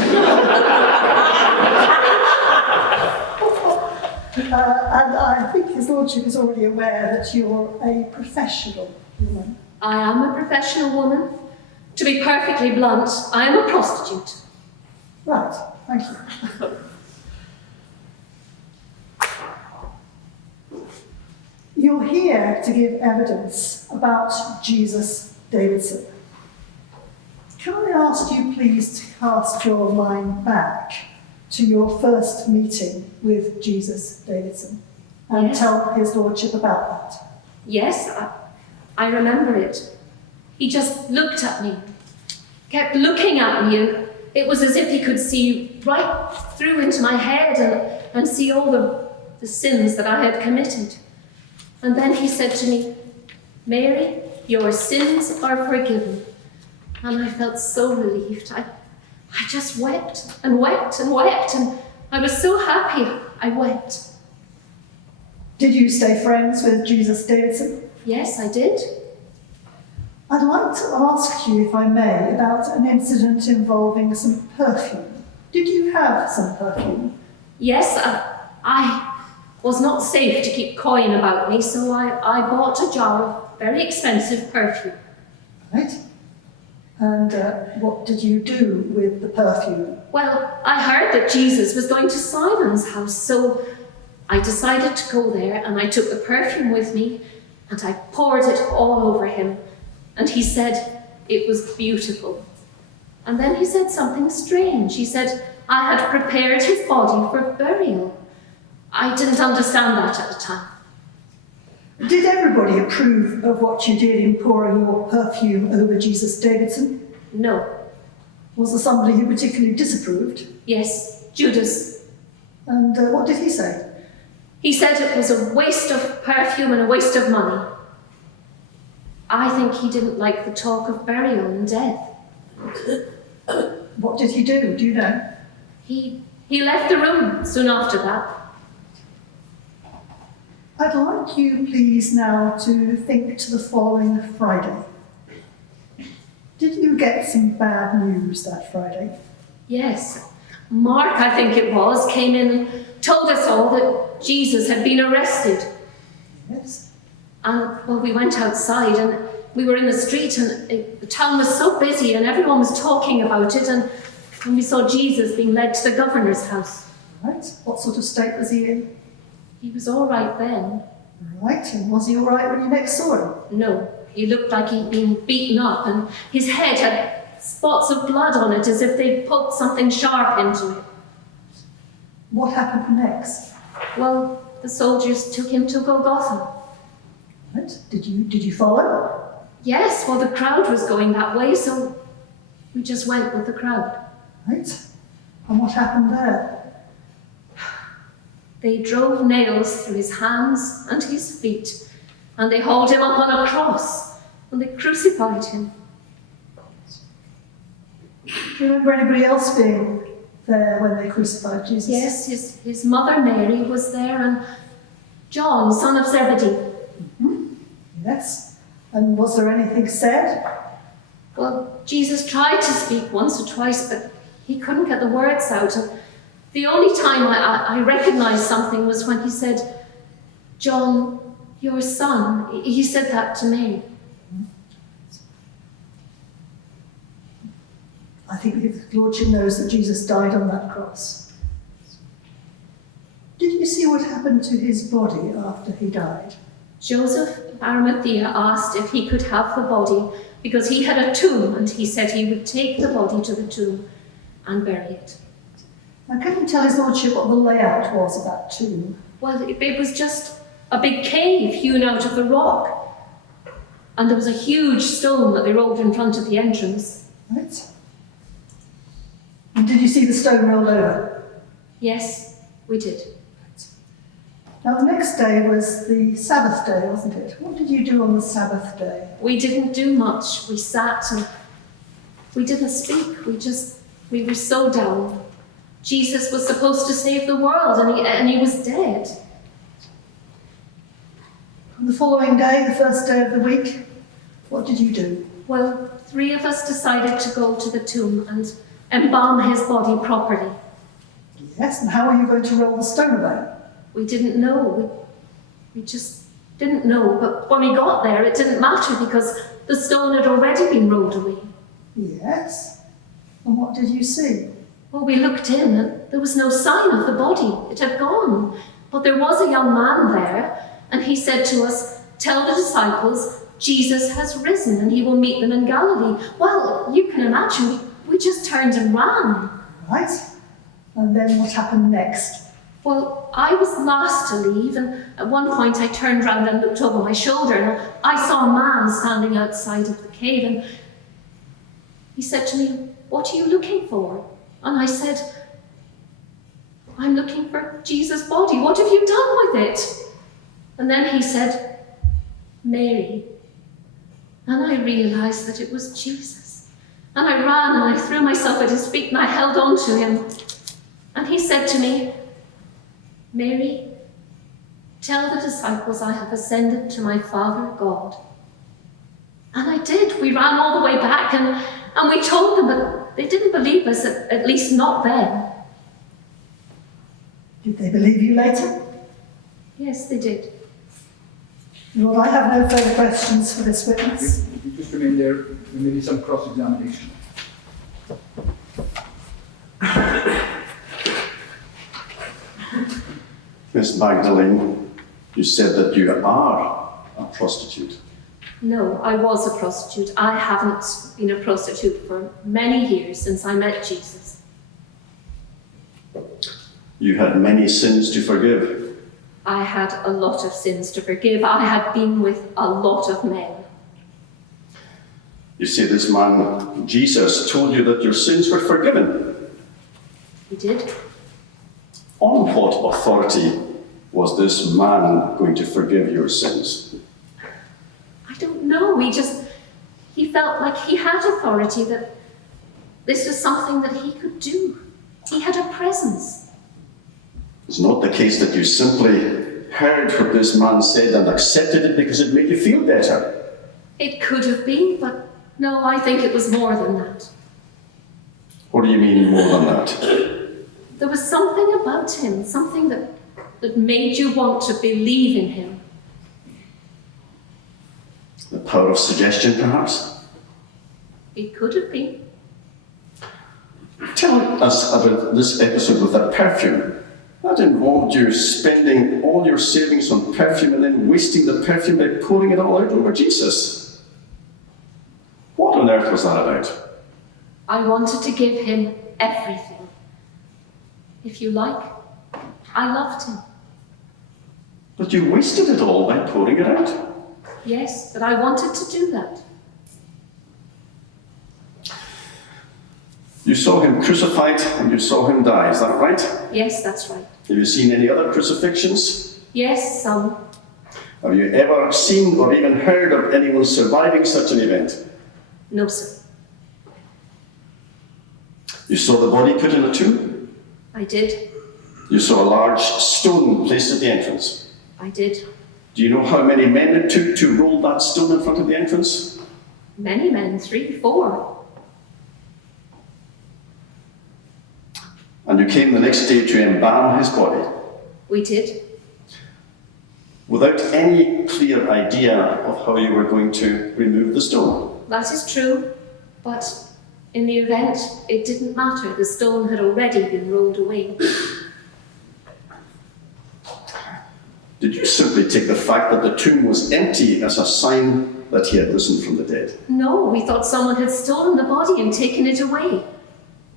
And I think His Lordship is already aware that you're a professional woman. I am a professional woman. To be perfectly blunt, I am a prostitute. Right, thank you. You're here to give evidence about Jesus Davidson. Can I ask you please to cast your mind back to your first meeting with Jesus Davidson and Yes. tell His Lordship about that? Yes, I remember it. He just looked at me, kept looking at me, and it was as if he could see right through into my head and see all the sins that I had committed. And then he said to me, "Mary, your sins are forgiven." And I felt so relieved. I just wept and wept and wept, and I was so happy I wept. Did you stay friends with Jesus Davidson? Yes, I did. I'd like to ask you, if I may, about an incident involving some perfume. Did you have some perfume? Yes, I was not safe to keep coin about me, so I bought a jar of very expensive perfume. Right. And what did you do with the perfume? Well, I heard that Jesus was going to Simon's house, so I decided to go there, and I took the perfume with me, and I poured it all over him, and he said it was beautiful. And then he said something strange. He said I had prepared his body for burial. I didn't understand that at the time. Did everybody approve of what you did in pouring your perfume over Jesus Davidson? No. Was there somebody who particularly disapproved? Yes, Judas. And what did he say? He said it was a waste of perfume and a waste of money. I think he didn't like the talk of burial and death. What did he do? Do you know? He left the room soon after that. I'd like you, please, now to think to the following Friday. Did you get some bad news that Friday? Yes. Mark, I think it was, came in and told us all that Jesus had been arrested. Yes. And, well, we went outside and we were in the street, and the town was so busy and everyone was talking about it, and we saw Jesus being led to the governor's house. Right. What sort of state was he in? He was all right then. Right. And was he all right when you next saw him? No, he looked like he'd been beaten up, and his head had spots of blood on it as if they'd poked something sharp into it. What happened next? Well, the soldiers took him to Golgotha. Right. Did you follow? Yes, well, the crowd was going that way, so we just went with the crowd. Right. And what happened there? They drove nails through his hands and his feet, and they hauled him up on a cross, and they crucified him. Do you remember anybody else being there when they crucified Jesus? Yes, his mother Mary was there, and John, son of Zebedee. Mm-hmm. Yes. And was there anything said? Well, Jesus tried to speak once or twice, but he couldn't get the words out. And the only time I recognized something was when he said, "John, your son." He said that to me. I think His Lordship knows that Jesus died on that cross. Did you see what happened to his body after he died? Joseph of Arimathea asked if he could have the body because he had a tomb, and he said he would take the body to the tomb and bury it. Now, can you tell His Lordship what the layout was of that tomb? Well, it was just a big cave hewn out of the rock, and there was a huge stone that they rolled in front of the entrance. Right. And did you see the stone rolled over? Yes, we did. Now, the next day was the Sabbath day, wasn't it? What did you do on the Sabbath day? We didn't do much. We sat and we didn't speak. We were so down. Jesus was supposed to save the world, and he was dead. On the following day, the first day of the week, What did you do? Well, 3 of us decided to go to the tomb and embalm his body properly. Yes, and how are you going to roll the stone away? We didn't know. We just didn't know. But when we got there, it didn't matter because the stone had already been rolled away. Yes. And what did you see? Well, we looked in and there was no sign of the body. It had gone. But there was a young man there, and he said to us, "Tell the disciples Jesus has risen and he will meet them in Galilee." Well, you can imagine, we just turned and ran. Right. And then what happened next? Well, I was last to leave, and at one point I turned round and looked over my shoulder, and I saw a man standing outside of the cave, and he said to me, "What are you looking for?" And I said, "I'm looking for Jesus' body. What have you done with it?" And then he said, "Mary." And I realised that it was Jesus. And I ran and I threw myself at his feet and I held on to him. And he said to me, "Mary, tell the disciples I have ascended to my Father God." And I did. We ran all the way back and we told them, but they didn't believe us, at least not then. Did they believe you later? Yes, they did. Lord, I have no further questions for this witness. If you just remain there, there may be some cross-examination. Miss Magdalene, you said that you are a prostitute. No, I was a prostitute. I haven't been a prostitute for many years since I met Jesus. You had many sins to forgive. I had a lot of sins to forgive. I had been with a lot of men. You say this man, Jesus, told you that your sins were forgiven. He did. On what authority was this man going to forgive your sins? I don't know. He felt like he had authority, that this was something that he could do. He had a presence. It's not the case that you simply heard what this man said and accepted it because it made you feel better. It could have been, but no, I think it was more than that. What do you mean more than that? There was something about him, something that made you want to believe in him. The power of suggestion, perhaps? It could have been. Tell us about this episode with that perfume. That involved you spending all your savings on perfume and then wasting the perfume by pouring it all out over Jesus. What on earth was that about? I wanted to give him everything. If you like, I loved him. But you wasted it all by pouring it out. Yes, but I wanted to do that. You saw him crucified and you saw him die, is that right? Yes, that's right. Have you seen any other crucifixions? Yes, some. Have you ever seen or even heard of anyone surviving such an event? No, sir. You saw the body put in a tomb? I did. You saw a large stone placed at the entrance? I did. Do you know how many men it took to roll that stone in front of the entrance? Many men, 3, 4. And you came the next day to embalm his body, We did. without any clear idea of how you were going to remove the stone. That is true, but in the event, it didn't matter. The stone had already been rolled away. Did you simply take the fact that the tomb was empty as a sign that he had risen from the dead? No, we thought someone had stolen the body and taken it away.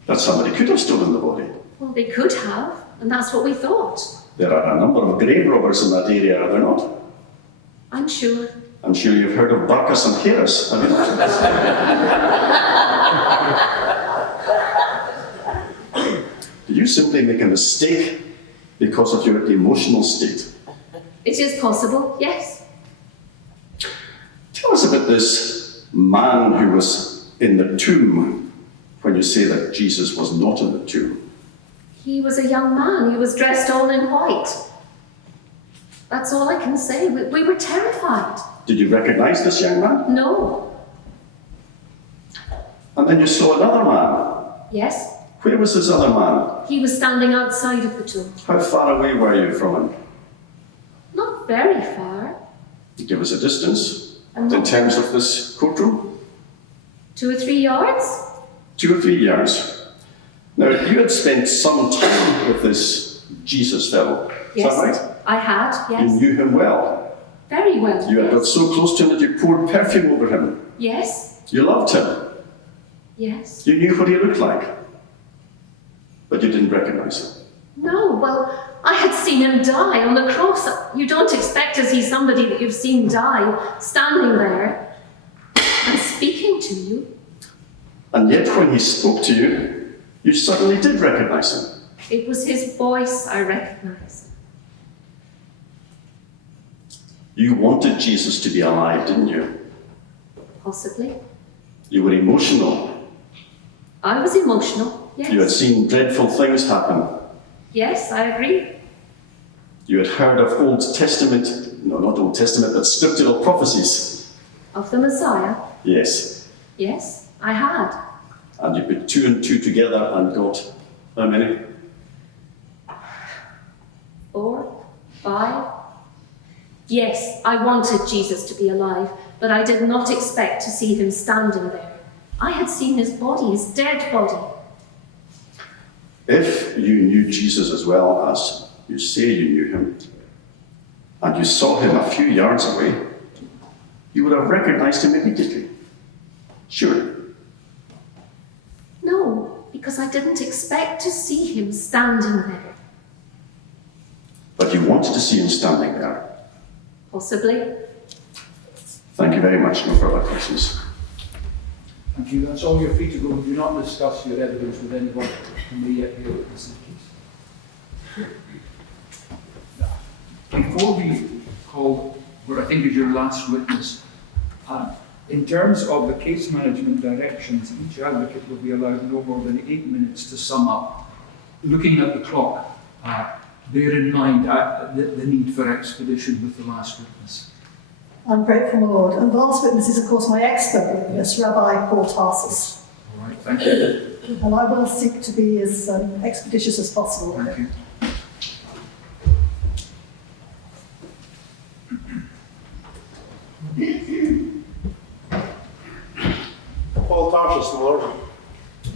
That somebody could have stolen the body. Well, they could have, and that's what we thought. There are a number of grave robbers in that area, are there not? I'm sure. I'm sure you've heard of Barcus and Harris, have you not? Did you simply make a mistake because of your emotional state? It is possible, yes. Tell us about this man who was in the tomb when you say that Jesus was not in the tomb. He was a young man. He was dressed all in white. That's all I can say. We were terrified. Did you recognize this young man? No. And then you saw another man. Yes. Where was this other man? He was standing outside of the tomb. How far away were you from him? Not very far. Give us a distance in terms of this courtroom. 2 or 3 yards? 2 or 3 yards. Now, you had spent some time with this Jesus fellow. Yes. Is that right? I had, You yes. knew him well. Very well. You had got yes. so close to him that you poured perfume over him. Yes. You loved him. Yes. You knew what he looked like. But you didn't recognize him. No, well, I had seen him die on the cross. You don't expect to see somebody that you've seen die standing there and speaking to you. And yet, when he spoke to you, you suddenly did recognize him. It was his voice I recognized. You wanted Jesus to be alive, didn't you? Possibly. You were emotional. I was emotional, yes. You had seen dreadful things happen. Yes, I agree. You had heard of Old Testament, no, not Old Testament, but scriptural prophecies. Of the Messiah? Yes. Yes, I had. And you put 2 and 2 together and got how many? 4, 5. Yes, I wanted Jesus to be alive, but I did not expect to see him standing there. I had seen his body, his dead body. If you knew Jesus as well as you say you knew him, and you saw him a few yards away, you would have recognized him immediately. Sure. No, because I didn't expect to see him standing there. But you wanted to see him standing there. Possibly. Thank you very much. No further questions. Thank you. That's all. You're free to go. Do not discuss your evidence with anyone who may yet be able to see the case. Before we call what I think is your last witness, in terms of the case management directions, each advocate will be allowed no more than 8 minutes to sum up. Looking at the clock, bear in mind the need for expedition with the last witness. I'm grateful, my Lord. And the last witness is, of course, my expert witness, Rabbi Paul of Tarsus. All right, thank you. And I will seek to be as expeditious as possible. Thank you. Paul of Tarsus, my Lord.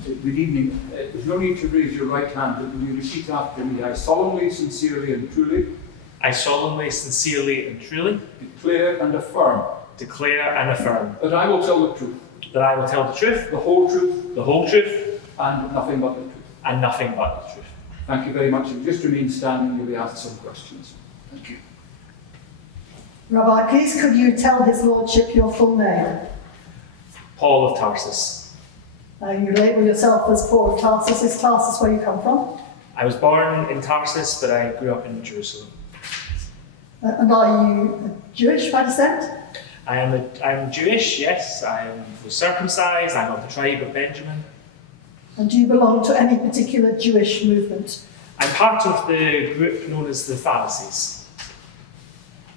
Good evening. There's no need to raise your right hand, but will you repeat after me? I solemnly, sincerely, and truly I solemnly, sincerely, and truly declare and affirm declare and affirm that I will tell the truth, that I will tell the truth, the whole truth, and nothing but the truth. and nothing but the truth. Thank you very much. If you just remain standing, you'll be asked some questions. Thank you. Rabbi, please could you tell his lordship your full name? Paul of Tarsus. You label yourself as Paul of Tarsus. Is Tarsus where you come from? I was born in Tarsus, but I grew up in Jerusalem. And are you Jewish by descent? I'm Jewish, yes. I was circumcised. I'm of the tribe of Benjamin. And do you belong to any particular Jewish movement? I'm part of the group known as the Pharisees.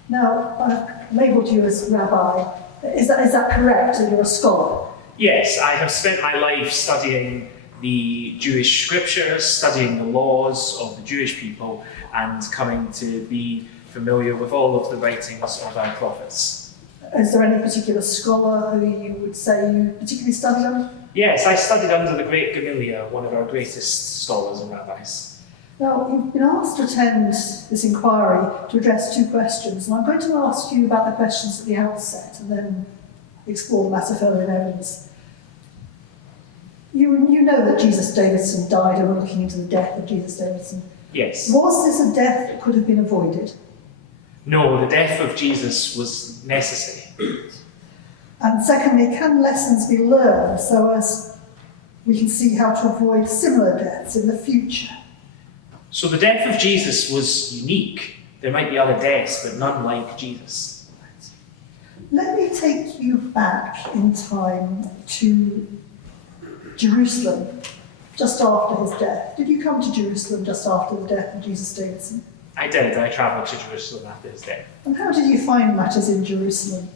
Now, I've labelled you as rabbi. Is that correct? That you're a scholar? Yes, I have spent my life studying the Jewish scriptures, studying the laws of the Jewish people, and coming to be familiar with all of the writings of our prophets. Is there any particular scholar who you would say you particularly studied under? Yes, I studied under the great Gamaliel, one of our greatest scholars and rabbis. Now, you've been asked to attend this inquiry to address 2 questions, and I'm going to ask you about the questions at the outset and then explore the matter further in evidence. You know that Jesus Davidson died, and we're looking into the death of Jesus Davidson. Yes. Was this a death that could have been avoided? No, the death of Jesus was necessary. And secondly, can lessons be learned so as we can see how to avoid similar deaths in the future? So the death of Jesus was unique. There might be other deaths, but none like Jesus. Let me take you back in time to Jerusalem just after his death. Did you come to Jerusalem just after the death of Jesus Davidson? I did. I travelled to Jerusalem after his death. And how did you find matters in Jerusalem?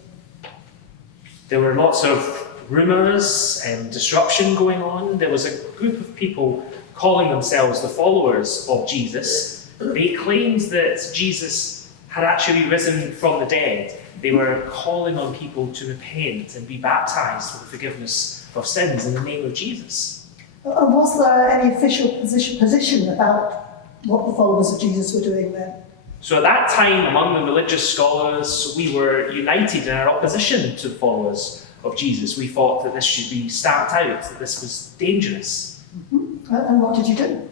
There were lots of rumours and disruption going on. There was a group of people calling themselves the followers of Jesus. They claimed that Jesus had actually risen from the dead. They were calling on people to repent and be baptised for the forgiveness of sins in the name of Jesus. And was there any official position about what the followers of Jesus were doing then? So at that time, among the religious scholars, we were united in our opposition to the followers of Jesus. We thought that this should be stamped out, that this was dangerous. Mm-hmm. And what did you do?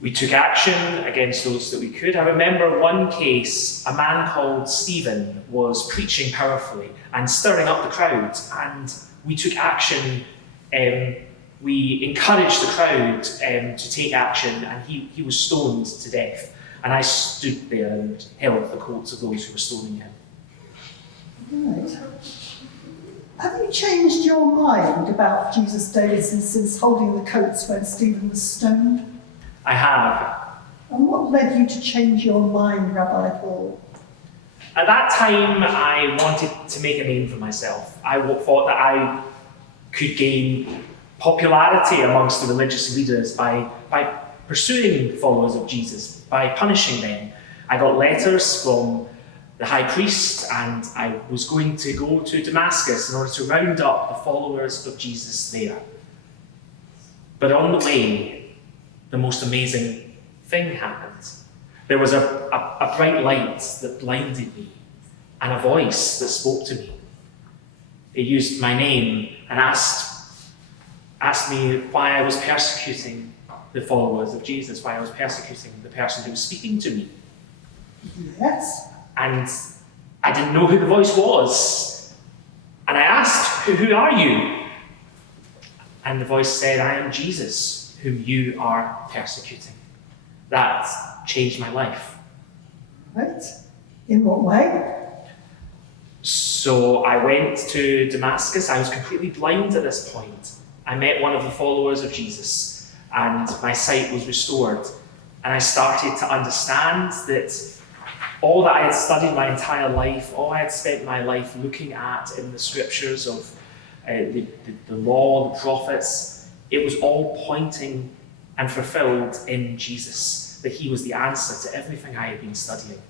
We took action against those that we could. I remember one case, a man called Stephen was preaching powerfully and stirring up the crowd, and we took action. We encouraged the crowd to take action, and he was stoned to death. And I stood there and held the coats of those who were stoning him. Right. Have you changed your mind about Jesus Davidson since holding the coats when Stephen was stoned? I have. And what led you to change your mind, Rabbi Paul? At that time, I wanted to make a name for myself. I thought that I could gain popularity amongst the religious leaders by pursuing followers of Jesus, by punishing them. I got letters from the high priest, and I was going to go to Damascus in order to round up the followers of Jesus there. But on the way, the most amazing thing happened. There was a bright light that blinded me, and a voice that spoke to me. It used my name and asked me why I was persecuting the followers of Jesus, why I was persecuting the person who was speaking to me. Yes. And I didn't know who the voice was. And I asked, who are you? And the voice said, I am Jesus, whom you are persecuting. That changed my life. Right. In what way? So I went to Damascus. I was completely blind at this point. I met one of the followers of Jesus, and my sight was restored. And I started to understand that all that I had studied my entire life, all I had spent my life looking at in the scriptures of the law, the prophets, it was all pointing and fulfilled in Jesus, that he was the answer to everything I had been studying.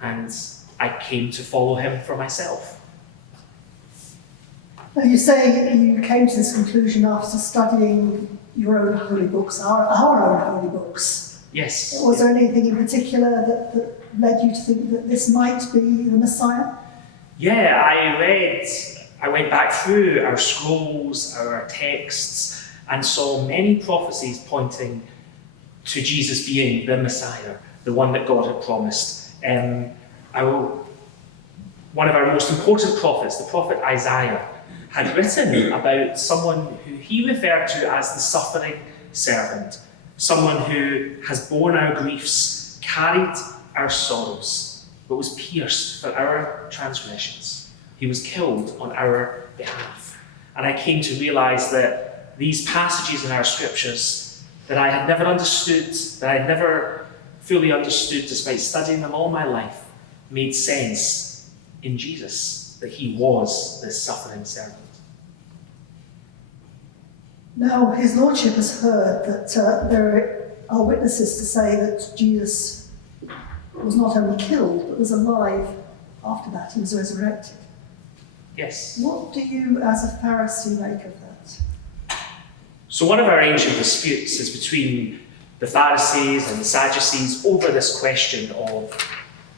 And I came to follow him for myself. Now you say you came to this conclusion after studying your own holy books, our own holy books. Yes. Was there anything in particular that led you to think that this might be the Messiah? Yeah, I went back through our scrolls, our texts, and saw many prophecies pointing to Jesus being the Messiah, the one that God had promised. One of our most important prophets, the prophet Isaiah, had written about someone who he referred to as the suffering servant, someone who has borne our griefs, carried our sorrows, but was pierced for our transgressions. He was killed on our behalf. And I came to realize that these passages in our scriptures that I had never understood, that I had never fully understood despite studying them all my life, made sense in Jesus, that he was this suffering servant. Now, His Lordship has heard that there are witnesses to say that Jesus was not only killed, but was alive after that. He was resurrected. Yes. What do you, as a Pharisee, make of that? So one of our ancient disputes is between the Pharisees and the Sadducees over this question of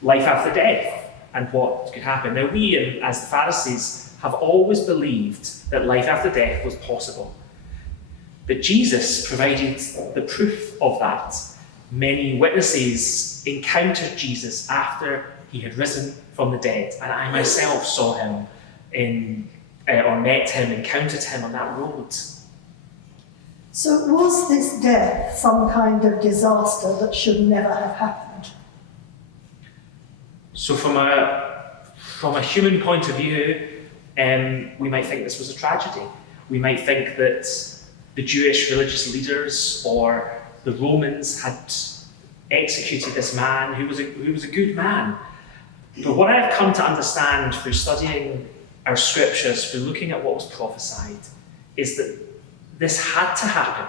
life after death and what could happen. Now we, as the Pharisees, have always believed that life after death was possible. But Jesus provided the proof of that. Many witnesses encountered Jesus after he had risen from the dead, and I myself saw him or met him, encountered him on that road. So was this death some kind of disaster that should never have happened? So from a human point of view, we might think this was a tragedy. We might think that the Jewish religious leaders or the Romans had executed this man who was a good man. But what I've come to understand through studying our scriptures, through looking at what was prophesied, is that this had to happen.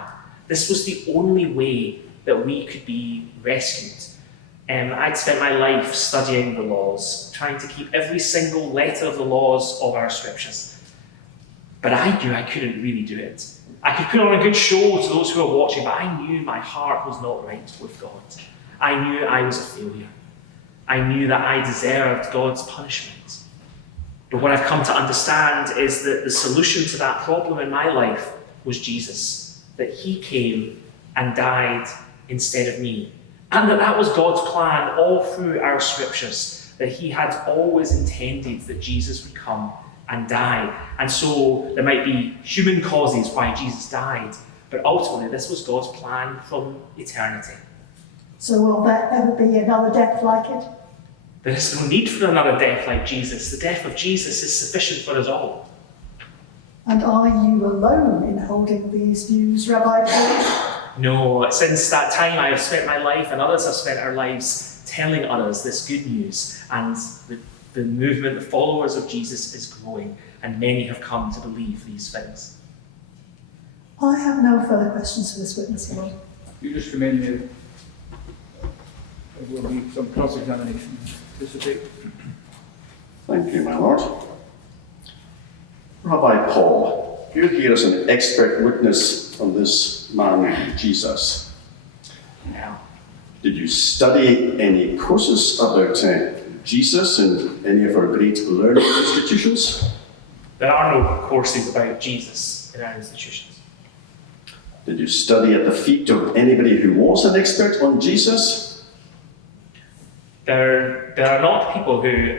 This was the only way that we could be rescued. I'd spent my life studying the laws, trying to keep every single letter of the laws of our scriptures. But I knew I couldn't really do it. I could put on a good show to those who were watching, but I knew my heart was not right with God. I knew I was a failure. I knew that I deserved God's punishment. But what I've come to understand is that the solution to that problem in my life was Jesus. That he came and died instead of me. And that was God's plan all through our scriptures. That he had always intended that Jesus would come and die. And so there might be human causes why Jesus died, but ultimately this was God's plan from eternity. So will there ever be another death like it? There is no need for another death like Jesus. The death of Jesus is sufficient for us all. And are you alone in holding these views, Rabbi Paul? No, since that time I have spent my life, and others have spent our lives, telling others this good news, and the movement, the followers of Jesus is growing, and many have come to believe these things. I have no further questions for this witness, Lord. You just remain here. There will be some cross-examination. Anticipate. Thank you, my lord. Rabbi Paul, you're here as an expert witness on this man, Jesus. Yeah. Did you study any courses about Jesus in any of our great learning institutions? There are no courses about Jesus in our institutions. Did you study at the feet of anybody who was an expert on Jesus? There are not people who,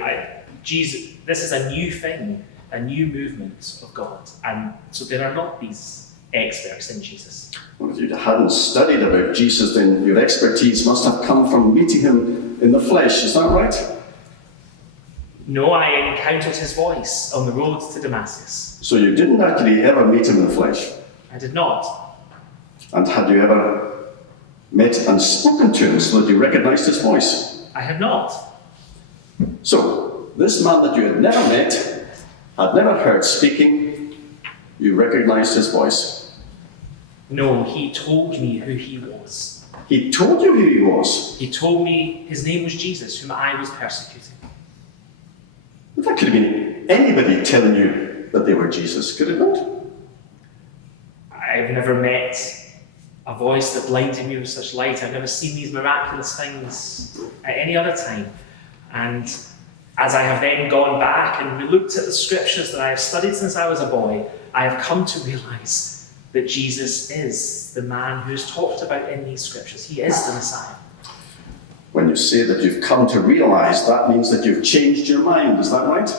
Jesus, this is a new thing, a new movement of God, and so there are not these experts in Jesus. Well, if you hadn't studied about Jesus, then your expertise must have come from meeting him in the flesh, is that right? No, I encountered his voice on the road to Damascus. So you didn't actually ever meet him in the flesh? I did not. And had you ever met and spoken to him so that you recognized his voice? I have not. So, this man that you had never met, had never heard speaking, you recognized his voice? No, he told me who he was. He told you who he was? He told me his name was Jesus, whom I was persecuting. But that could have been anybody telling you that they were Jesus, could it not? I've never met a voice that blinded me with such light. I've never seen these miraculous things at any other time. And as I have then gone back and looked at the scriptures that I have studied since I was a boy, I have come to realize that Jesus is the man who is talked about in these scriptures. He is the Messiah. When you say that you've come to realize, that means that you've changed your mind, is that right?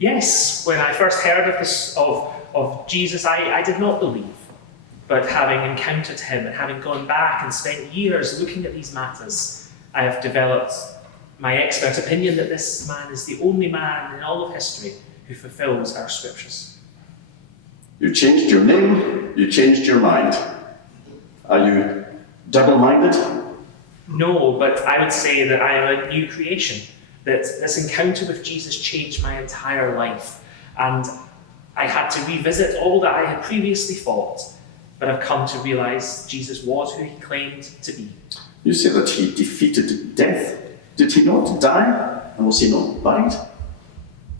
Yes, when I first heard of this of Jesus, I did not believe. But having encountered him and having gone back and spent years looking at these matters, I have developed my expert opinion that this man is the only man in all of history who fulfills our scriptures. You changed your name, you changed your mind. Are you double-minded? No, but I would say that I am a new creation, that this encounter with Jesus changed my entire life, and I had to revisit all that I had previously thought, but I've come to realize Jesus was who he claimed to be. You say that he defeated death. Did he not die? And was he not buried?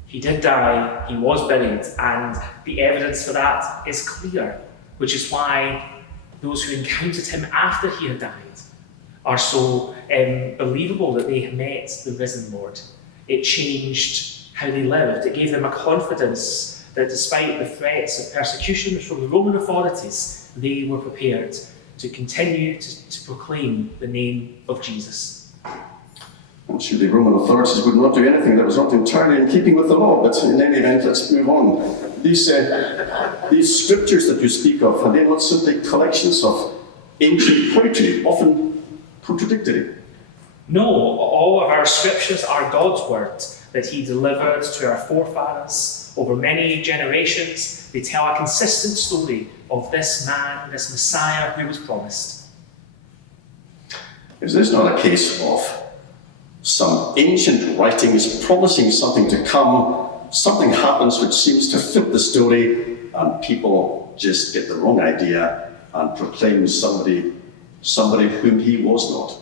He did die, he was buried, and the evidence for that is clear, which is why those who encountered him after he had died are so believable that they met the risen Lord. It changed how they lived. It gave them a confidence that despite the threats of persecution from the Roman authorities, they were prepared to continue to proclaim the name of Jesus. I'm sure the Roman authorities would not do anything that was not entirely in keeping with the law, but in any event, let's move on. These scriptures that you speak of, are they not simply collections of ancient poetry, often contradictory? No, all of our scriptures are God's word that he delivered to our forefathers over many generations. They tell a consistent story of this man, this Messiah who was promised. Is this not a case of some ancient writings promising something to come, something happens which seems to fit the story, and people just get the wrong idea and proclaim somebody whom he was not?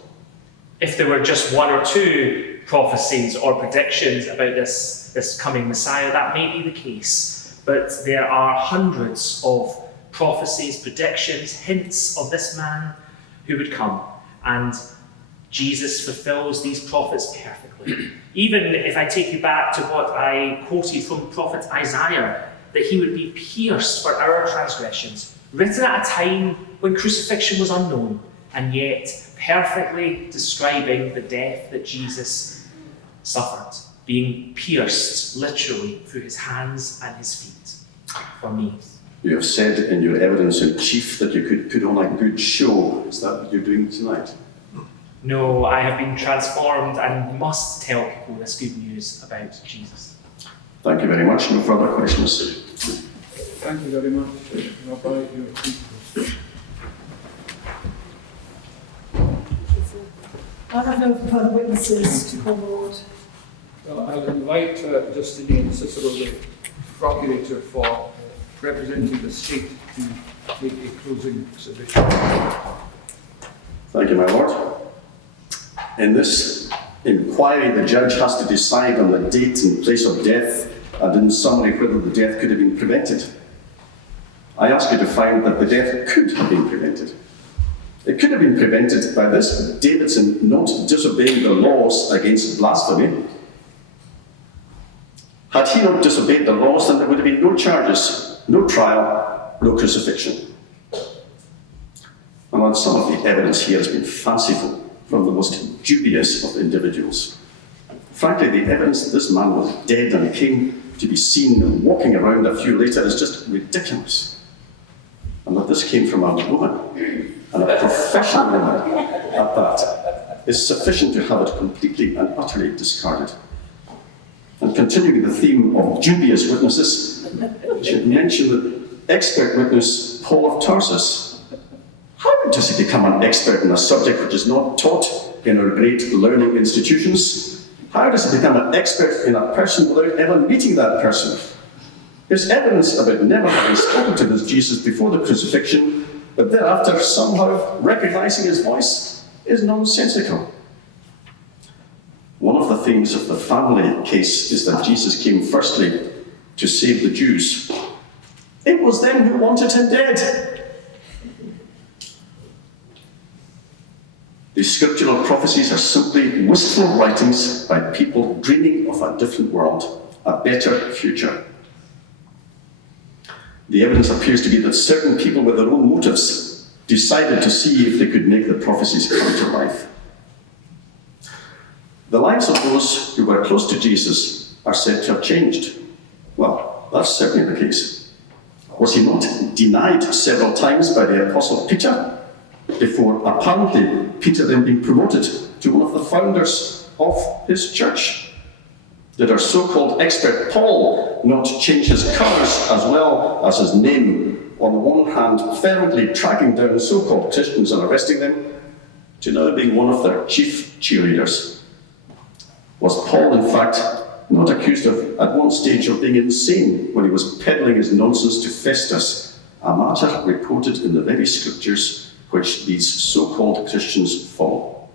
If there were just one or two prophecies or predictions about this coming Messiah, that may be the case. But there are hundreds of prophecies, predictions, hints of this man who would come. And Jesus fulfills these prophets perfectly. Even if I take you back to what I quoted from prophet Isaiah, that he would be pierced for our transgressions, written at a time when crucifixion was unknown, and yet perfectly describing the death that Jesus suffered, being pierced literally through his hands and his feet for me. You have said in your evidence in chief that you could put on a good show. Is that what you're doing tonight? No, I have been transformed and must tell people this good news about Jesus. Thank you very much. No further questions. Thank you very much, Rabbi. I have no further witnesses to call Lord. Well, I'll invite Justinian Cicero, the procurator, for representing the state, to make a closing submission. Thank you, my lord. In this inquiry, the judge has to decide on the date and place of death, and in summary, whether the death could have been prevented. I ask you to find that the death could have been prevented. It could have been prevented by this Davidson not disobeying the laws against blasphemy. Had he not disobeyed the laws, then there would have been no charges, no trial, no crucifixion. And some of the evidence here has been fanciful from the most dubious of individuals. Frankly, the evidence that this man was dead and came to be seen walking around a few later is just ridiculous. And that this came from a woman, and a professional woman at that, is sufficient to have it completely and utterly discarded. And continuing the theme of dubious witnesses, I should mention that expert witness Paul of Tarsus. How does he become an expert in a subject which is not taught in our great learning institutions? How does he become an expert in a person without ever meeting that person? His evidence about never having spoken to this Jesus before the crucifixion, but thereafter somehow recognizing his voice, is nonsensical. One of the themes of the family case is that Jesus came firstly to save the Jews. It was them who wanted him dead. These scriptural prophecies are simply wistful writings by people dreaming of a different world, a better future. The evidence appears to be that certain people with their own motives decided to see if they could make the prophecies come to life. The lives of those who were close to Jesus are said to have changed. Well, that's certainly the case. Was he not denied several times by the Apostle Peter, before apparently Peter then being promoted to one of the founders of his church? Did our so-called expert Paul not change his colours as well as his name, on the one hand fervently tracking down so-called Christians and arresting them, to now being one of their chief cheerleaders? Was Paul, in fact, not accused of, at one stage, of being insane when he was peddling his nonsense to Festus, a matter reported in the very scriptures which these so-called Christians follow?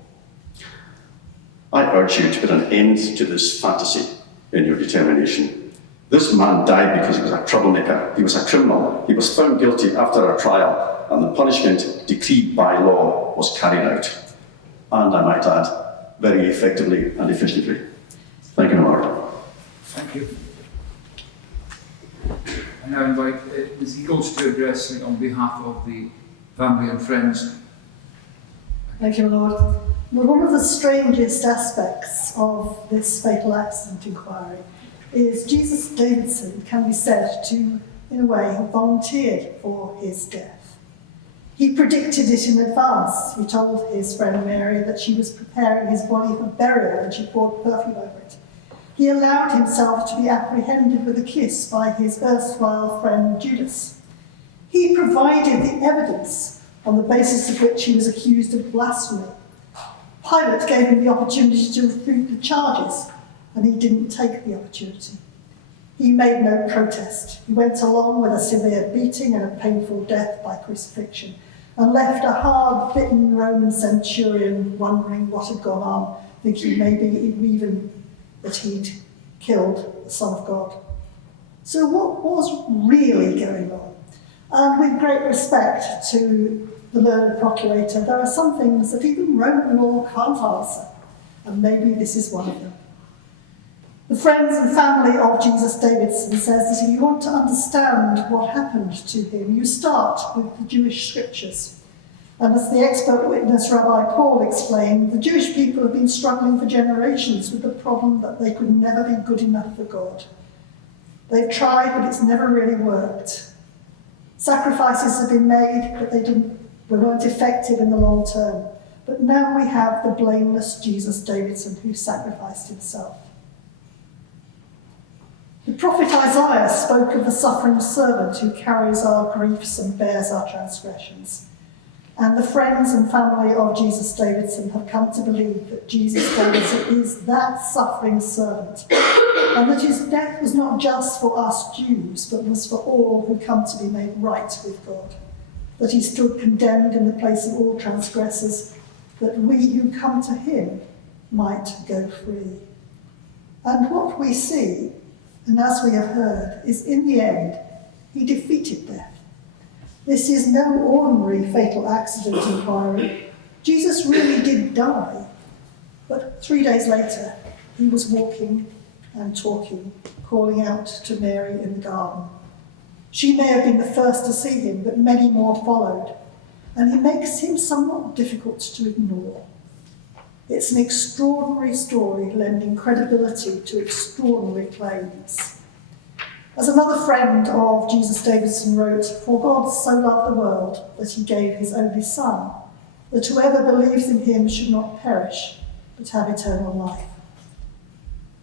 I urge you to put an end to this fantasy in your determination. This man died because he was a troublemaker. He was a criminal. He was found guilty after a trial, and the punishment decreed by law was carried out. And I might add, very effectively and efficiently. Thank you, Lord. Thank you. I now invite Ms. Eagles to address on behalf of the family and friends. Thank you, Lord. Well, one of the strangest aspects of this fatal accident inquiry is Jesus Davidson can be said to, in a way, have volunteered for his death. He predicted it in advance. He told his friend Mary that she was preparing his body for burial and she poured perfume over it. He allowed himself to be apprehended with a kiss by his erstwhile friend Judas. He provided the evidence on the basis of which he was accused of blasphemy. Pilate gave him the opportunity to refute the charges, and he didn't take the opportunity. He made no protest. He went along with a severe beating and a painful death by crucifixion, and left a hard-bitten Roman centurion wondering what had gone on, thinking maybe even that he'd killed the Son of God. So what was really going on? And with great respect to the learned procurator, there are some things that even Roman law can't answer, and maybe this is one of them. The friends and family of Jesus Davidson says that if you want to understand what happened to him, you start with the Jewish scriptures. And as the expert witness Rabbi Paul explained, the Jewish people have been struggling for generations with the problem that they could never be good enough for God. They've tried, but it's never really worked. Sacrifices have been made, but they weren't effective in the long term. But now we have the blameless Jesus Davidson who sacrificed himself. The prophet Isaiah spoke of the suffering servant who carries our griefs and bears our transgressions. And the friends and family of Jesus Davidson have come to believe that Jesus Davidson is that suffering servant, and that his death was not just for us Jews, but was for all who come to be made right with God. That he stood condemned in the place of all transgressors, that we who come to him might go free. And what we see, and as we have heard, is in the end, he defeated death. This is no ordinary fatal accident inquiry. Jesus really did die, but 3 days later, he was walking and talking, calling out to Mary in the garden. She may have been the first to see him, but many more followed, and he makes him somewhat difficult to ignore. It's an extraordinary story lending credibility to extraordinary claims. As another friend of Jesus Davidson wrote, "For God so loved the world that he gave his only Son, that whoever believes in him should not perish, but have eternal life."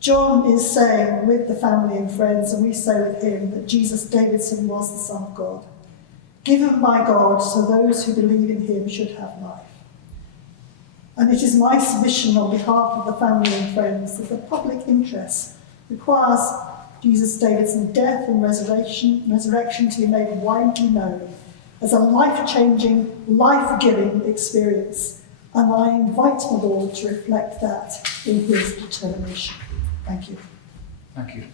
John is saying with the family and friends, and we say with him, that Jesus Davidson was the Son of God, given by God so those who believe in him should have life. And it is my submission on behalf of the family and friends that the public interest requires Jesus Davidson's death and resurrection to be made widely known as a life-changing, life-giving experience. And I invite my Lord to reflect that in his determination. Thank you. Thank you.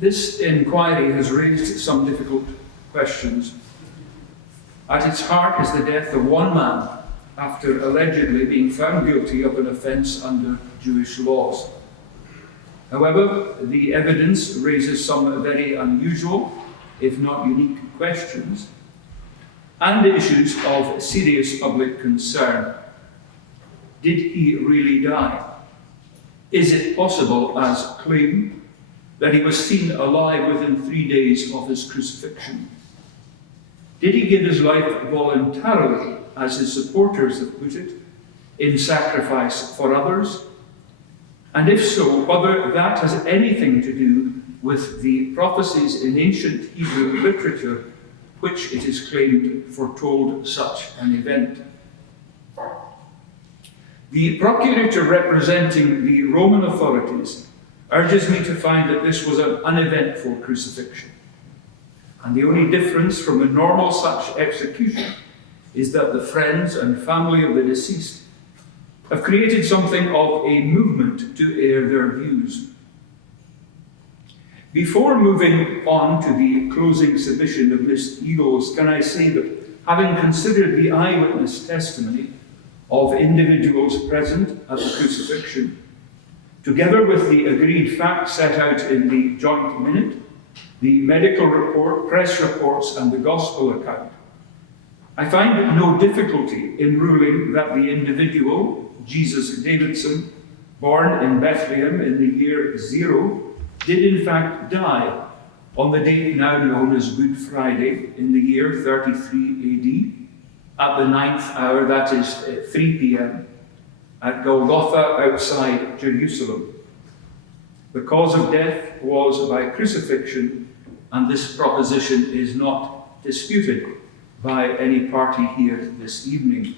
This inquiry has raised some difficult questions. At its heart is the death of one man after allegedly being found guilty of an offence under Jewish laws. However, the evidence raises some very unusual, if not unique, questions and issues of serious public concern. Did he really die? Is it possible, as claimed, that he was seen alive within 3 days of his crucifixion? Did he give his life voluntarily, as his supporters have put it, in sacrifice for others? And if so, whether that has anything to do with the prophecies in ancient Hebrew literature, which it is claimed foretold such an event. The procurator representing the Roman authorities urges me to find that this was an uneventful crucifixion. And the only difference from a normal such execution is that the friends and family of the deceased have created something of a movement to air their views. Before moving on to the closing submission of Miss Eagles, can I say that having considered the eyewitness testimony of individuals present at the crucifixion, together with the agreed facts set out in the joint minute, the medical report, press reports, and the gospel account, I find no difficulty in ruling that the individual, Jesus Davidson, born in Bethlehem in the year 0, did in fact die on the date now known as Good Friday in the year 33 AD, at the 9th hour, that is 3 p.m., at Golgotha outside Jerusalem. The cause of death was by crucifixion, and this proposition is not disputed by any party here this evening.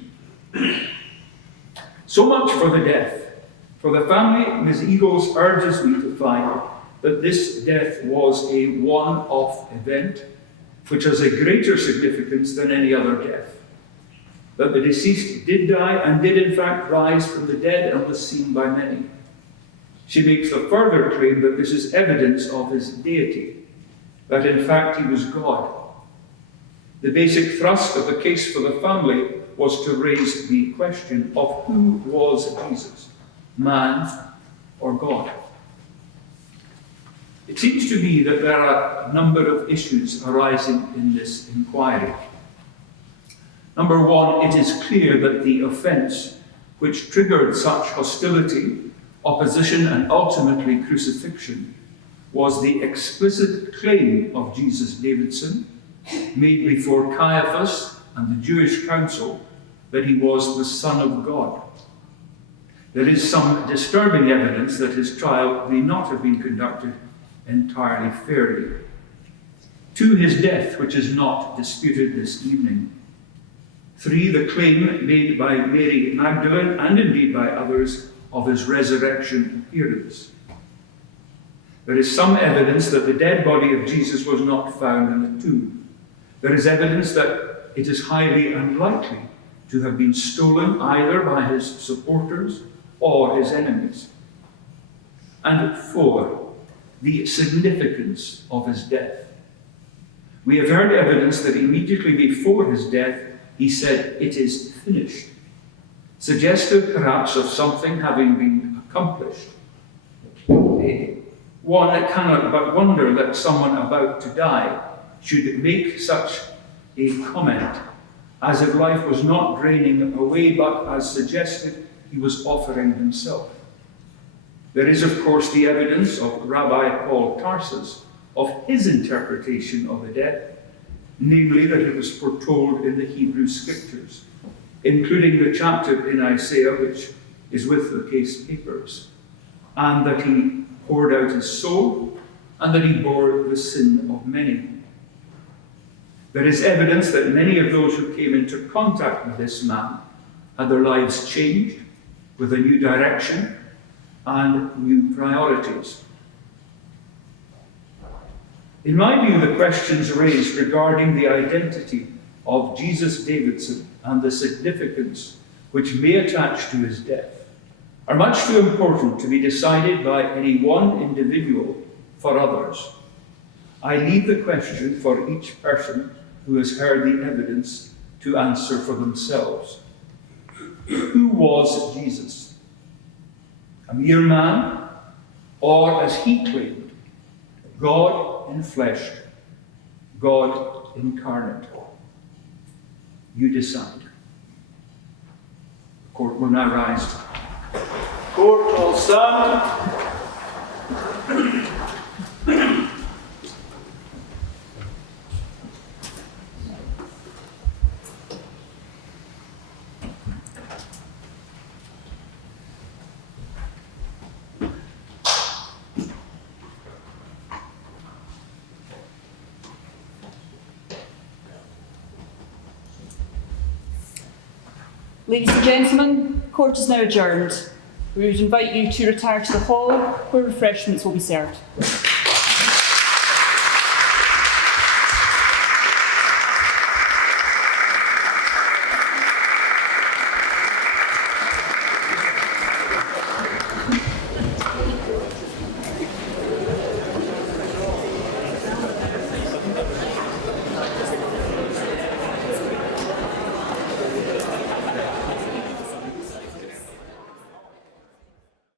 So much for the death. For the family, Ms. Eagles urges me to find that this death was a one-off event, which has a greater significance than any other death. That the deceased did die and did in fact rise from the dead and was seen by many. She makes the further claim that this is evidence of his deity, that in fact he was God. The basic thrust of the case for the family was to raise the question of who was Jesus, man or God. It seems to me that there are a number of issues arising in this inquiry. Number one, it is clear that the offence which triggered such hostility, opposition, and ultimately crucifixion was the explicit claim of Jesus Davidson, made before Caiaphas and the Jewish council, that he was the Son of God. There is some disturbing evidence that his trial may not have been conducted entirely fairly. To his death, which is not disputed this evening. 3, the claim made by Mary Magdalen, and indeed by others, of his resurrection appearance. There is some evidence that the dead body of Jesus was not found in the tomb. There is evidence that it is highly unlikely to have been stolen either by his supporters or his enemies. And 4, the significance of his death. We have heard evidence that immediately before his death, he said, "It is finished," suggestive perhaps of something having been accomplished. One cannot but wonder that someone about to die should make such a comment, as if life was not draining away, but as suggested he was offering himself. There is, of course, the evidence of Rabbi Paul of Tarsus, of his interpretation of the death, namely that it was foretold in the Hebrew Scriptures, including the chapter in Isaiah which is with the case papers, and that he poured out his soul, and that he bore the sin of many. There is evidence that many of those who came into contact with this man had their lives changed with a new direction and new priorities. In my view, the questions raised regarding the identity of Jesus Davidson and the significance which may attach to his death are much too important to be decided by any one individual for others. I leave the question for each person who has heard the evidence to answer for themselves. Who was Jesus? A mere man, or as he claimed, God enfleshed, God incarnate? You decide. The court will now rise. Court will stand. Ladies and gentlemen, court is now adjourned. We would invite you to retire to the hall where refreshments will be served.